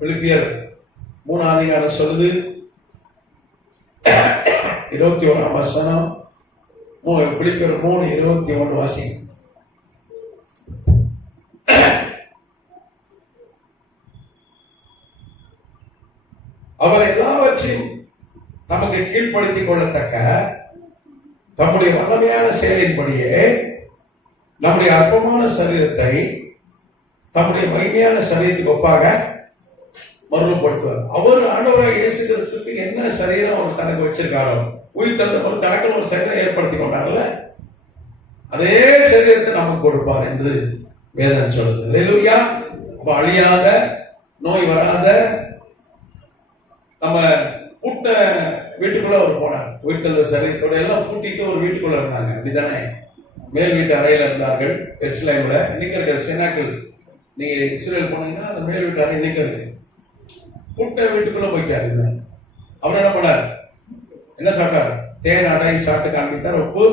பிலிப்பியர் 3ஆம் அதிகாரம் சொல்லுது, 21ஆம் வசனம். பிலிப்பியர் 3:21 வாசிங்க. அவர் எல்லாவற்றையும் தமக்கு கீழ்ப்படுத்திக் கொள்ளத்தக்க தம்முடைய வல்லமையான செயலின்படியே நம்முடைய அற்பமான சரீரத்தை தம்முடைய மகிமையான சரீரத்துக்கு ஒப்பாக மறுபடுத்துவார். அவர் ஆண்டவராக இயேசு கிறிஸ்துக்கு என்ன சரீரம் அவர் தனக்கு வச்சிருக்காரோ, உயிர் தந்த தனக்கு ஒரு சரீரம் ஏற்படுத்தி கொண்டார்ல, அதே சரீரத்தை நமக்கு கொடுப்பார் என்று வேதம் சொல்லுது. அல்லேலூயா. அப்ப அழியாத, நோய் வராத, நம்ம கூட்ட வீட்டுக்குள்ள அவர் போனார். வீட்டுல சரீரத்தோட எல்லாம் கூட்டிட்டு ஒரு வீட்டுக்குள்ள இருந்தாங்க, அப்படிதானே? மேல் வீட்டு அறையில இருந்தார்கள் எருசலேம்ல. இன்னைக்கு இருக்க செனாக்கள், நீங்க இஸ்ரேல் போனீங்கன்னா அந்த மேல் வீட்டு அறை இன்னைக்கு இருக்கு. கூட்ட வீட்டுக்குள்ள போயிட்டாரு. அவர் என்ன பண்ணார்? என்ன சாப்பிட்டார்? தேன் அடை சாப்பிட்டு காண்பித்தார். உப்பு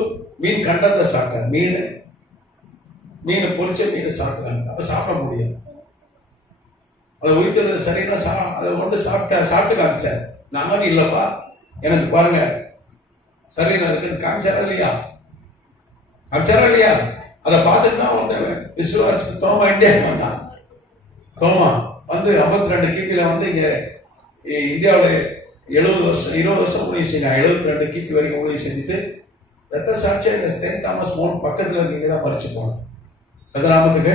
மீன் கண்டத்தை சாப்பிட்டார். மீன் பொரிச்ச மீன் சாப்பிட்டாங்க. அப்ப சாப்பிட முடியும். அதை உயிர்த்தெழுந்த சரீரம் அதை கொண்டு சாப்பிட்டு காமிச்சார். நானும் இல்லப்பா, எனக்கு பாருங்க சரீரம் இருக்குன்னு காமிச்சாரா இல்லையா? அதை பார்த்துட்டு தான் ஒருத்தன் விசுவாசி தோமா இந்தியா வந்தான். தோமா வந்து 52 கிபில வந்து இங்க இந்தியாவில் 20 வருஷம் ஊழியம் செய்யலாம். 72 கிபி வரைக்கும் ஊழியம் செஞ்சுட்டு ரத்த சாட்சியா இந்த செயின்ட் தாமஸ் மவுண்ட் பக்கத்துல இங்க தான் மறிச்சு போனான். கதிராமத்துக்கு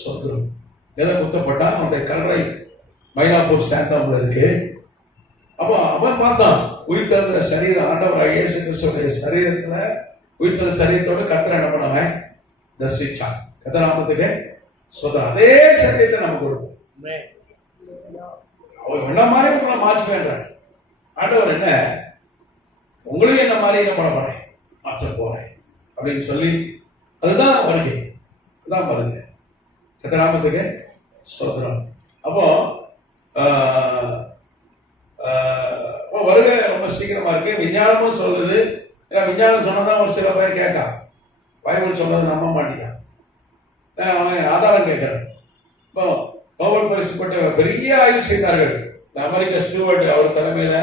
சொத்து எதை குத்தப்பட்டா அவனுடைய கல்லறை மயிலாப்பூர் சாந்தாம்ல இருக்கு. அப்போ அவன் பார்த்தான் உயிர்த்தெழுந்த சரீரம், ஆண்டவர் இயேசு கிறிஸ்துவுடைய சரீரத்துல உயிர்த்தெழுந்த சரீரத்தோடு கர்த்தர் என்ன பண்ணவன் தரிசிச்சான். கதிராமத்துக்கு சொத்து அதே சரீரத்தை நமக்கு கொடுப்போம். அவர் என்ன மாதிரி உங்களை மாற்ற வேண்டாம். ஆண்டவர் என்ன உங்களையும் என்ன மாதிரி என்ன பண்ண போறேன், மாற்ற போறேன் அப்படின்னு சொல்லி அதுதான் வருகை. அதுதான் வருகை. கதிராமத்துக்கு சோதரம். அப்போ வருகை ரொம்ப சீக்கிரமா இருக்கு. விஞ்ஞானமும் சொல்லுது. ஏன்னா விஞ்ஞானம் சொன்னதான் ஒரு சில பேர் கேட்கா, பைபிள் சொன்னது நம்ப மாட்டேங்க. அவன் ஆதாரம் கேட்கிறான். இப்போ நோபல் பரிசு பெற்ற பெரிய ஆய்வு செய்தார்கள். அமெரிக்க ஸ்டூவர்ட் அவர் தலைமையில,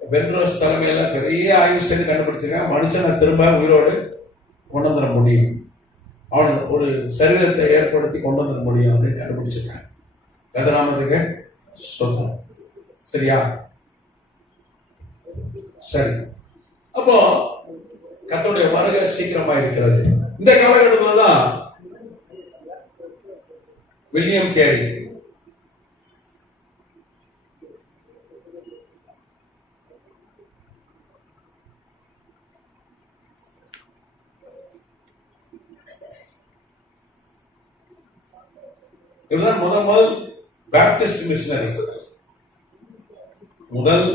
பென்ரோஸ் தலைமையில பெரிய ஆய்வு செய்து கண்டுபிடிச்சிருக்காங்க மனுஷனை திரும்ப உயிரோடு கொண்டு வந்துட முடியும், அவன் ஒரு சரீரத்தை ஏற்படுத்தி கொண்டு வந்துட முடியும் அப்படின்னு கண்டுபிடிச்சிருக்காங்க. கதிராமத்துக்கு சொத்தம். சரியா? சரி. அப்போ கர்த்தருடைய வருகை சீக்கிரமா இருக்கிறது. இந்த காலகட்டத்தில் தான் வில்லியம் கேரி இவர்தான் முதல் பேப்டிஸ்ட் மிஷனரி. முதல்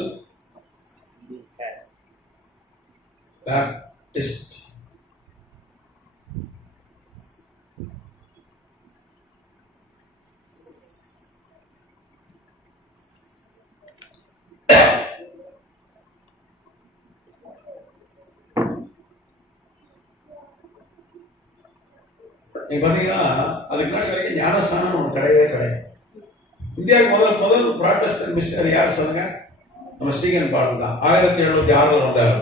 பேப்டிஸ்ட். நீங்க பாத்தீங்கன்னா அதுக்கு முன்னாடி வரைக்கும் ஞானஸ்தானம் ஒன்று கிடையவே கிடையாது. இந்தியாவுக்கு முதல் ப்ராட்டஸ்டன்ட் மிஷனரி யார் சொல்லுங்க? நம்ம ஸ்டீகன் பால் தான். 1706 வந்தார்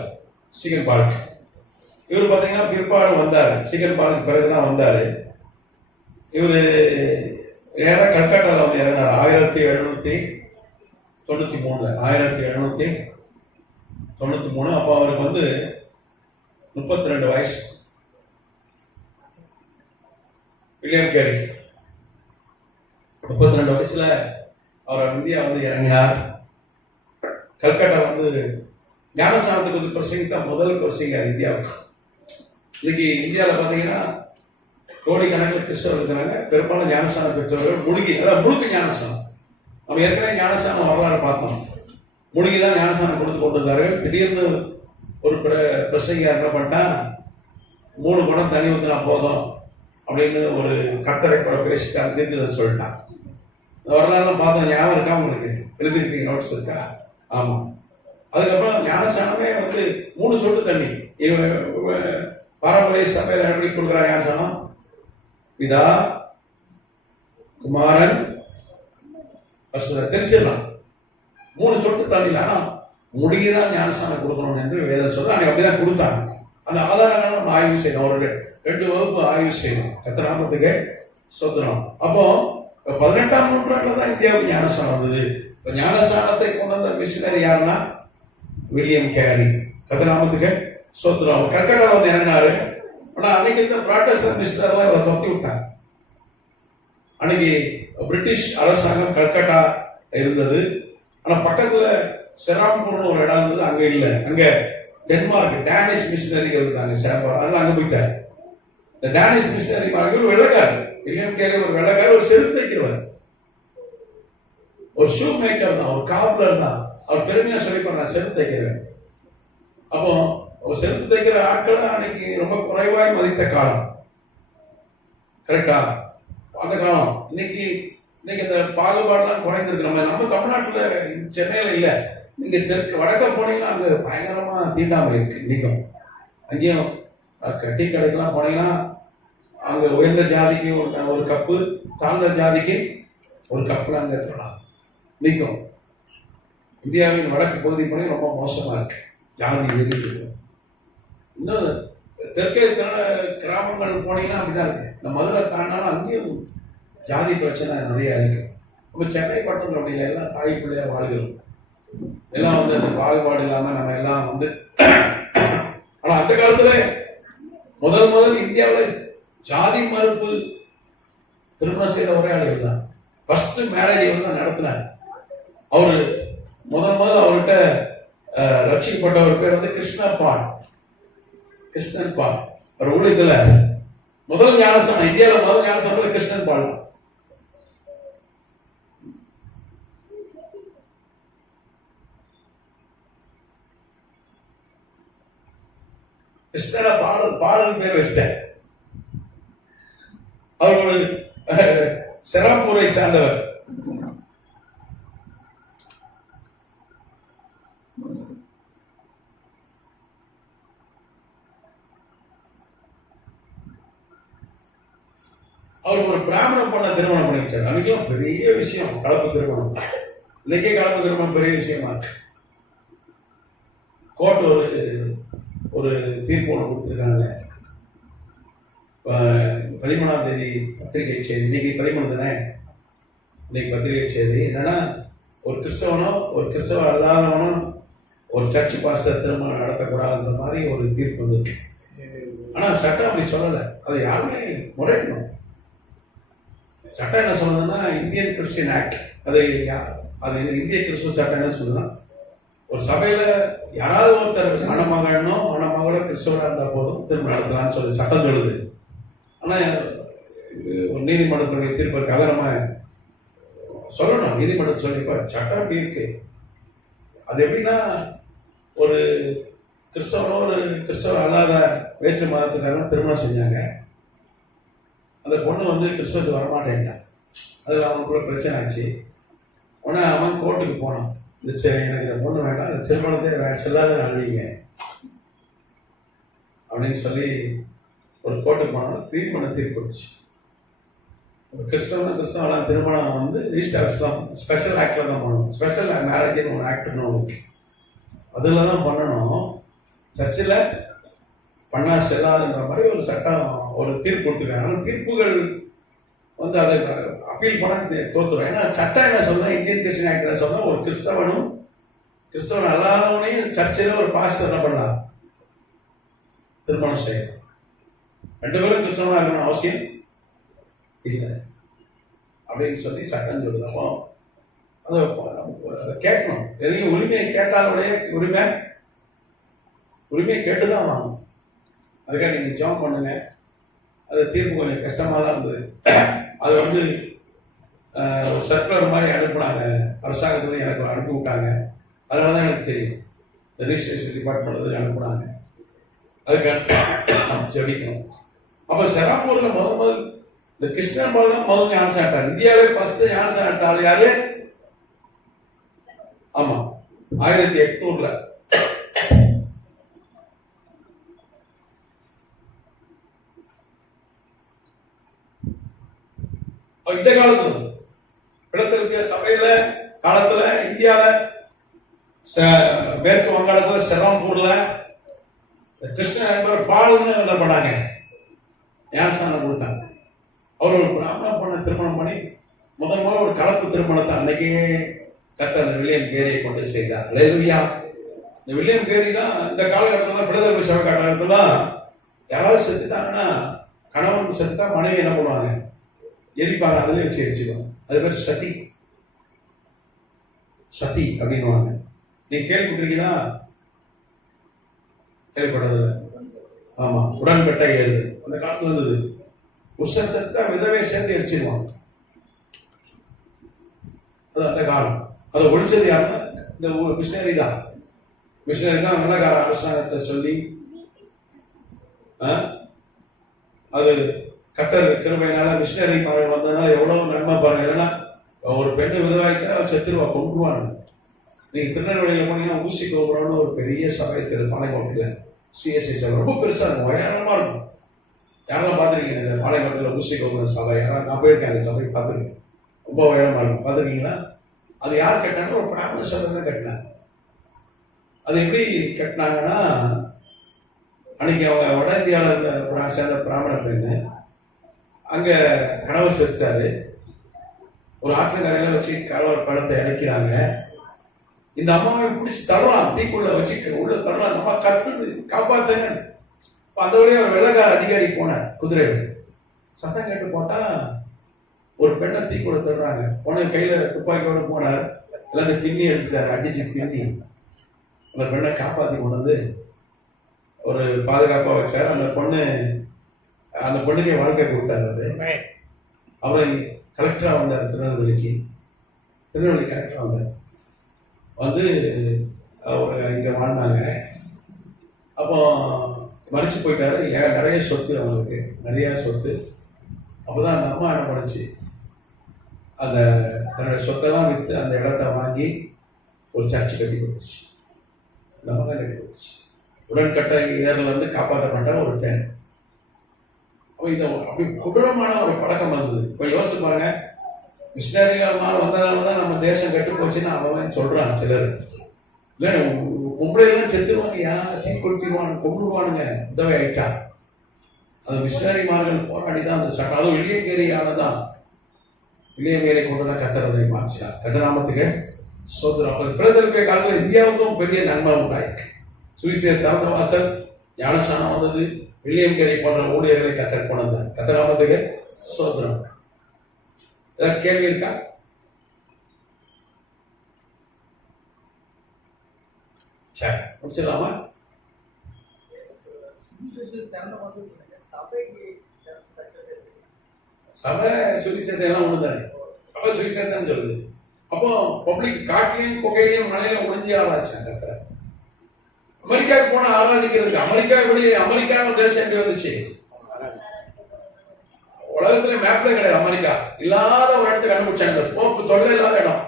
ஸ்டீகன் பால். இவர் பார்த்தீங்கன்னா பிற்பாடு வந்தார். ஸ்டீகன் பாலுக்கு பிறகுதான் வந்தார். இவர் நேராக கல்கட்டாவில் வந்து இறங்கினார் 1793. 1793. அப்போ அவருக்கு வந்து 32 வயசு. வில்லியம் கேரி 32 வயசுல அவர் இந்தியா வந்து இறங்கினார். கல்கட்டா வந்து ஞானஸ்தானத்துக்கு வந்து பிரசங்கித்த முதல் பிரசங்கர் இந்தியாவுக்கு. இன்னைக்கு இந்தியாவில் பார்த்தீங்கன்னா கோடிக்கணக்கில் கிறிஸ்தவர்கள் இருக்கிறாங்க. பெரும்பாலும் ஞானஸ்தானம் பெற்றவர்கள் முழுக்க ஞானஸ்தானம். நம்ம ஏற்கனவே ஞானஸ்தானம் வரலாறு பார்த்தோம். முழுகிதான் ஞானஸ்தானம் கொடுத்து கொண்டிருந்தார்கள். திடீர்னு ஒரு பிரசங்கியார் என்ன பண்ணிட்டா, 3 குடம் தண்ணி ஊற்றினா போதும் அப்படின்னு ஒரு கத்தரை கூட பேசிட்டாங்க. தீர்க்கதரிசி சொல்லிட்டான். இந்த வரலாறுலாம் பார்த்தோம். ஞாபகம் இருக்கா உங்களுக்கு? எழுதிருக்கீங்க? நோட்ஸ் இருக்கா? ஆமா. அதுக்கப்புறம் ஞானஸ்தானமே வந்து 3 சொட்டு தண்ணி. பாரம்பரிய சபையில எப்படி கொடுக்குறா ஞானஸ்தானம்? பிதா, குமாரன், தெரிஞ்சிடலாம். 3 சொட்டு தண்ணியில். ஆனா முடிதான் ஞானஸ்தானம் கொடுக்கணும் என்று வேதம் சொல்ல அன்னைக்கு அப்படிதான் கொடுத்தாங்க. அந்த ஆதாரங்களை நம்ம ஆய்வு செய்யணும். ஒரு 2 வகுப்பு ஆய்வு செய்யணும். கர்த்தநாமத்துக்கு ஸ்தோத்திரம். அப்போ 18ஆம் நூற்றாண்டுல தான் இந்தியாவுக்கு ஞானஸ்தானம் வந்தது. இப்போ ஞானஸ்தானத்தை கொண்டு வந்த மிஷனரி யாருன்னா வில்லியம் கேரி. கர்த்தநாமத்துக்கு ஸ்தோத்திரம். கல்கட்டாவில் வந்து இறங்கினாரு. ஆனா அன்னைக்கு இருந்த ப்ராட்டஸ்டன்ட் மிஷனரிலாம் இவரை தொத்தி விட்டாங்க. அன்னைக்கு பிரிட்டிஷ் அரசாங்கம் கல்கட்டா இருந்தது. ஆனா பக்கத்துல செராம்பூர்னு ஒரு இடம் இருந்தது, அங்க இல்லை. அங்க டென்மார்க் டேனிஷ் மிஷனரிகள் இருந்தாங்க. சேப்பார் அதெல்லாம் அங்க போயிட்டார். இந்த டேனிஷ் மிஷனரி ஒரு வெள்ளக்காரர். வில்லியம் கேரி ஒரு வெள்ளக்காரர், ஒரு செருப்பு தைக்கிறவர், ஒரு ஷூ மேக்கர் தான், ஒரு காப்லர் தான். அவர் பெருமையா சொல்லிப்பார், நான் செருப்பு தைக்கிறேன். அப்போ செருப்பு தைக்கிற ஆட்கள் அன்னைக்கு ரொம்ப குறைவாய் மதித்த காலம். கரெக்டா? அந்த காலம். இன்னைக்கு இந்த பாகுபாடுலாம் குறைந்திருக்கு. நம்ம தமிழ்நாட்டுல சென்னையில இல்ல, நீங்க தெற்கு வடக்க போனீங்கன்னா அங்க பயங்கரமா தீண்டாமை இருக்கு இன்னைக்கும். அங்கேயும் டீ கடைக்கெல்லாம் போனீங்கன்னா அங்க உயர்ந்த ஜாதிக்கு ஒரு கப்பு, தாழ்ந்த ஜாதிக்கு ஒரு கப்புல அங்க இருக்கலாம் நிற்கும். இந்தியாவின் வடக்கு பகுதி போய் ரொம்ப மோசமா இருக்கு, ஜாதி வெறி இருக்கு. இன்னும் தெற்கே கிராமங்கள் போனீங்கன்னா அப்படிதான் இருக்கு. இந்த மதுரை தாண்டாலும் அங்கேயும் ஜாதி பிரச்சனை நிறைய இருக்கு. நம்ம சென்னை பட்டணத்தில் அப்படி இல்லை, எல்லாம் தாய் பிள்ளையா வாழ்கிறோம். எல்லாம் வந்து அந்த பாகுபாடு இல்லாம நம்ம எல்லாம் வந்து ஆனா அந்த காலத்துல முதல் இந்தியாவில் ஜாதி மறுப்பு திருமணம் செய்த ஒரே ஆள் தான். ஃபர்ஸ்ட் மேரேஜ் இவர் தான் நடத்தினார். அவரு முதல் அவர்கிட்ட ரட்சிக்கப்பட்டவர் பேர் வந்து கிருஷ்ணன் பால். அவர் ஊழியத்துல முதல் ஞானசனம், இந்தியாவில் முதல் ஞானசனம் கிருஷ்ணன் பால் தான். கிருஷ்ணன பாடல் பேர் வச்சிட்டார். அவர் ஒரு செராப்பூரை சார்ந்தவர். அவர் ஒரு பிராமண பொண்ணை திருமணம் பண்ணி வச்சார். அன்னைக்கெல்லாம் பெரிய விஷயம் கலப்பு திருமணம். இன்னைக்கே கலப்பு திருமணம் பெரிய விஷயமா இருக்கு. கோர்ட் ஒரு தீர்ப்பு ஒன்று கொடுத்துருக்காங்க. 13ஆம் தேதி பத்திரிகை செய்தி, இன்னைக்கு 13 தானே, இன்னைக்கு பத்திரிகை செய்தி என்னன்னா, ஒரு கிறிஸ்தவனோ ஒரு கிறிஸ்தவ அல்லாதவனோ ஒரு சர்ச் பாஸ்டர் திருமணம் நடத்தக்கூடாதுன்ற மாதிரி ஒரு தீர்ப்பு வந்துருக்கு. ஆனா சட்டம் அப்படி சொல்லலை. அதை யாருமே முறைக்கணும். சட்டம் என்ன சொல்லுதுன்னா, இந்தியன் கிறிஸ்டியன் ஆக்ட், அது இந்திய கிறிஸ்துவ சட்டம் என்ன சொல்லுதுன்னா, ஒரு சபையில யாராவது ஒருத்தர் மணமகனோ மணமகளோ கிறிஸ்தவனா இருந்தா போதும் திருமணம் நடத்தலாம்னு சொல்லி சட்டம் சொல்லுது. ஆனா ஒரு நீதிமன்றத்துடைய தீர்ப்பு இருக்கு. அதை நம்ம சொல்லணும். நீதிமன்றம் சொல்லிப்பா சட்டம் அப்படி இருக்கு. அது எப்படின்னா, ஒரு கிறிஸ்தவனோ ஒரு கிறிஸ்தவ அல்லாத வேற்று மதத்துக்காரங்க திருமணம் செஞ்சாங்க. அந்த பொண்ணு வந்து கிறிஸ்தவத்துக்கு வரமாட்டேன்ட்டான். அதில் அவனுக்குள்ள பிரச்சனை ஆச்சு. உடனே அவன் கோர்ட்டுக்கு போனான். எனக்கு இந்த பொண்ணு வேண்டாம், இந்த திருமணத்தை செல்லாத ஆழ்வீங்க அப்படின்னு சொல்லி ஒரு கோர்ட்டுக்கு போனாலும் தீர்மானம் தீர்ப்பு கொடுத்துச்சு. ஒரு கிறிஸ்தவெல்லாம் திருமணம் வந்து ரீஸ்டாப்ஸ் தான், ஸ்பெஷல் ஆக்டில் தான் பண்ணணும். ஸ்பெஷல் மேரேஜ்னு ஒரு ஆக்ட்னு ஒன்று இருக்கு, அதில் தான் பண்ணணும். சர்ச்சில் பண்ணா செல்லாதுன்ற மாதிரி ஒரு சட்டம், ஒரு தீர்ப்பு கொடுத்துருக்காங்க. ஆனால் தீர்ப்புகள் வந்து அதை அப்பீல் பண்ண தோற்றுரும். ஏன்னா சட்டம் என்ன சொல்றா, இந்தியன் கிறிஸ்டியன் ஆக்ட் என்ன சொல்றா, ஒரு கிறிஸ்தவன் அல்லாதவனையும் சர்ச்சையில் ஒரு பாஸ்டர் என்ன பண்ணலாம், திருமணம் செய்யலாம். 2 பேரும் கிறிஸ்தவனாக இருக்கணும் அவசியம் இல்லை அப்படின்னு சொல்லி சட்டம் சொல்லுது. அப்போ அதை கேட்கணும். எதையும் உரிமையை கேட்டாலுடைய உரிமையை கேட்டுதான் வாங்கணும். அதுக்காக நீங்க ஜாப் பண்ணுங்க. அது தீர்ப்பு கொஞ்சம் கஷ்டமா தான் இருந்தது. அது வந்து ஒரு சர்க்குலர் மாதிரி அனுப்புனாங்க, அரசாங்கத்துல எனக்கு அனுப்பி விட்டாங்க. அதனால தான் எனக்கு தெரியும். இந்த ரிஜிஸ்ட்ரேஷன் டிபார்ட்மெண்ட் அனுப்புனாங்க. அதுக்கு நம்ம ஜெபிக்கணும். அப்போ செராப்பூர்ல முதல் இந்த கிருஷ்ணன் பால் தான் முதல் ஞானசனம் ஆட்டார். இந்தியாவிலே ஃபர்ஸ்ட் ஞானசனம் ஆட்டார் யாரு? ஆமா, 1800. இந்த காலத்துல இடத்துல சபையில காலத்துல இந்தியாவில மேற்கு வங்காளத்துல செராம்பூர்ல கிருஷ்ணன் என்பவர் பால்னு என்ன பண்ணாங்க, ஞானஸ்தானம் கொடுத்தாங்க. அவர் ஒரு பிராமண பொண்ணை திருமணம் பண்ணி முதல் ஒரு கலப்பு திருமணத்தை அன்னைக்கே கர்த்தர் வில்லியம் கேரியை கொண்டு செய்தார். அல்லேலூயா. இந்த வில்லியம் கேரி தான் இந்த காலகட்டத்தில் பிள்ளைதல் சபை காலகட்டத்தில் யாராவது செத்துட்டாங்கன்னா, கணவன் செத்துட்டா மனைவி என்ன பண்ணுவாங்க, எரிப்பாங்க, அதுலேயே வச்சு எரிச்சுக்குவாங்க. அது பேர் சதி அப்படின்வாங்க. நீ கேள்விப்பட்டிருக்கீங்களா? கேள்விப்பட்டதில்லை. ஆமா, உடன்பட்ட ஏறுது அந்த காலத்துல இருந்தது. உசத்தா விதவை சேர்ந்து எரிச்சிருவாங்க. அது அந்த காலம். அதை ஒழிச்சது யாருன்னா இந்த மிஷினரி தான் வெள்ளக்கார அரசாங்கத்தை சொல்லி அது கர்த்தர் கிருபையினால மிஷினரி வந்ததுனால எவ்வளவு நன்மை பாருங்க. இல்லைன்னா ஒரு பெண்ணு விதவாயிட்டா செத்துருவா, கொண்டுருவாங்க. நீங்க திருநெல்வேலியில போனீங்கன்னா ஊசி கோபுரம்னு ஒரு பெரிய சபை இருக்குது பாளையங்கோட்டையில். சிஎஸ்ஐ சபை ரொம்ப பெருசா இருக்கும், உயரமா இருக்கும். யாரெல்லாம் பார்த்துருக்கீங்க இந்த பாளையங்கோட்டையில் ஊசி கோபுரம் சபை? யாராவது நான் போயிருக்கேன் அந்த சபை பார்த்துருக்கேன், ரொம்ப உயரமா இருக்கும். பார்த்துருக்கீங்களா? அது யார் கட்டினாங்க? ஒரு பிராமண சபை தான் கட்டினாங்க. அது எப்படி கட்டினாங்கன்னா, அன்னைக்கு அவங்க வட இந்தியாவில் சேர்ந்த பிராமண பெண்ணு, அங்க கணவர் செத்துட்டாரு. ஒரு ஆற்றங்கரையில வச்சு கணவர் பழத்தை இணைக்கிறாங்க. இந்த அம்மாவை பிடிச்சி தள்ளுறான், தீக்குள்ள வச்சு உள்ள தள்ளுறான். அம்மா கத்துது, காப்பாத்துங்க. அந்த வழியா ஒரு வெள்ளக்கார அதிகாரி போனார் குதிரையில. சத்தம் கேட்டு பார்த்தா ஒரு பெண்ணை தீக்குள்ள தள்ளுறாங்க. பொண்ணு கையில துப்பாக்கியோட போனார், எல்லாத்தையும் பின்னி எடுத்துட்டாரு, அடிச்சு பின்னி அந்த பெண்ணை காப்பாத்தி கொண்டு வந்து ஒரு பாதுகாப்பா வச்சாரு. அந்த பொண்ணுக்கே வாழ்க்கை கொடுத்தாரு. அவரை கலெக்டரா வந்தார், திருநெல்வேலி கலெக்டரா வந்தார். வந்து அவர் இங்க வாழ்ந்தாங்க. அப்போ மறிச்சு போயிட்டாரு. நிறைய சொத்து, அவங்களுக்கு நிறைய சொத்து. அப்போதான் அந்த அம்மா என்ன பண்ணுச்சு, அந்த தன்னுடைய சொத்தெல்லாம் விற்று அந்த இடத்த வாங்கி ஒரு சர்ச்சு கட்டி கொடுத்துச்சு. அந்த அம்மா தான் கட்டி கொடுத்துச்சு. உடன்கட்டை ஏரில் இருந்து காப்பாற்றப்பட்ட ஒரு பெண். இது அப்படி கொடூரமான ஒரு பழக்கம் வந்தது. இப்போ யோசிச்சு பாருங்க, மிஷினரிகள் வந்ததுனால தான் நம்ம தேசம் கெட்டு போச்சுன்னு அவன் சொல்றான் சிலர். இல்லை பொம்பளைலாம் செத்துருவாங்க, யாரும் தீ கொளுத்திடுவானு கொண்டுருவானுங்க உதவி ஆயிட்டா. அது மிஷினரிமார்கள் போராடி தான் அந்த சட்டம், அதுவும் இளையங்கேரியால தான், இளையங்கேரி கொண்டு தான் கத்திரதை மாறிச்சா. கதிராமத்துக்கு சோதரம். பிறந்தெடுக்க காலத்தில் இந்தியாவுக்கும் பெரிய நன்மை உண்டாயிருக்கு. சுவிசேஷ திறந்த வாசல், ஞானஸ்தானம் வந்தது, வில்லியம்கேரி போன்ற ஊழியர்களை கத்தர் கொண்டு வந்தார். கத்தராமத்துக்கு சோதரம். ஏதாவது கேள்வி இருக்கா? சரி, முடிச்சிடலாமா? சபை சுவிசேஷம் எல்லாம் ஒண்ணு தானே. சபை சுவிசேஷம் சொல்லுது. அப்போ பப்ளிக் காட்டிலையும் குகையிலையும் மலையிலும் ஒளிஞ்சு ஆராய்ச்சாங்க கத்தரை. அமெரிக்காவுக்கு போன ஆராதிக்கிறதுக்கு. அமெரிக்கா தேசம் எப்படி வந்துச்சு? உலகத்துல மேப்ல கிடையாது. அமெரிக்கா இல்லாத ஒரு இடத்தை கண்டுபிடிச்சாங்க. போப்பு தொல்லை இல்லாத இடம்,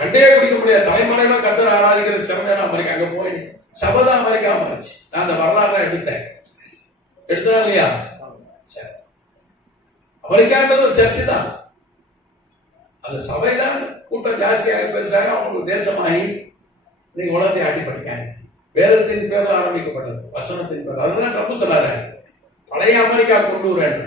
கண்டே பிடிக்க முடியாது. தலைமுறையெல்லாம் கத்தரை ஆராதிக்கிற சிறந்த அமெரிக்கா. அங்க போய் சபைதான் அமெரிக்கா மாறிச்சு. நான் அந்த வரலாறு எடுத்தா இல்லையா? சரி, அமெரிக்கான்றது ஒரு சர்ச்சு தான். அந்த சபைதான் கூட்டம் ஜாஸ்தியாக பெருசாக அவங்களுக்கு தேசமாகி நீங்க உலகத்தை ஆட்டி படிக்காங்க. வேதத்தின் பேர்ல ஆரம்பிக்கப்பட்டது, வசனத்தின் பேர். அதுதான் ட்ரம்ப் சொல்லாரு, பழைய அமெரிக்கா கொண்டு வரேன்.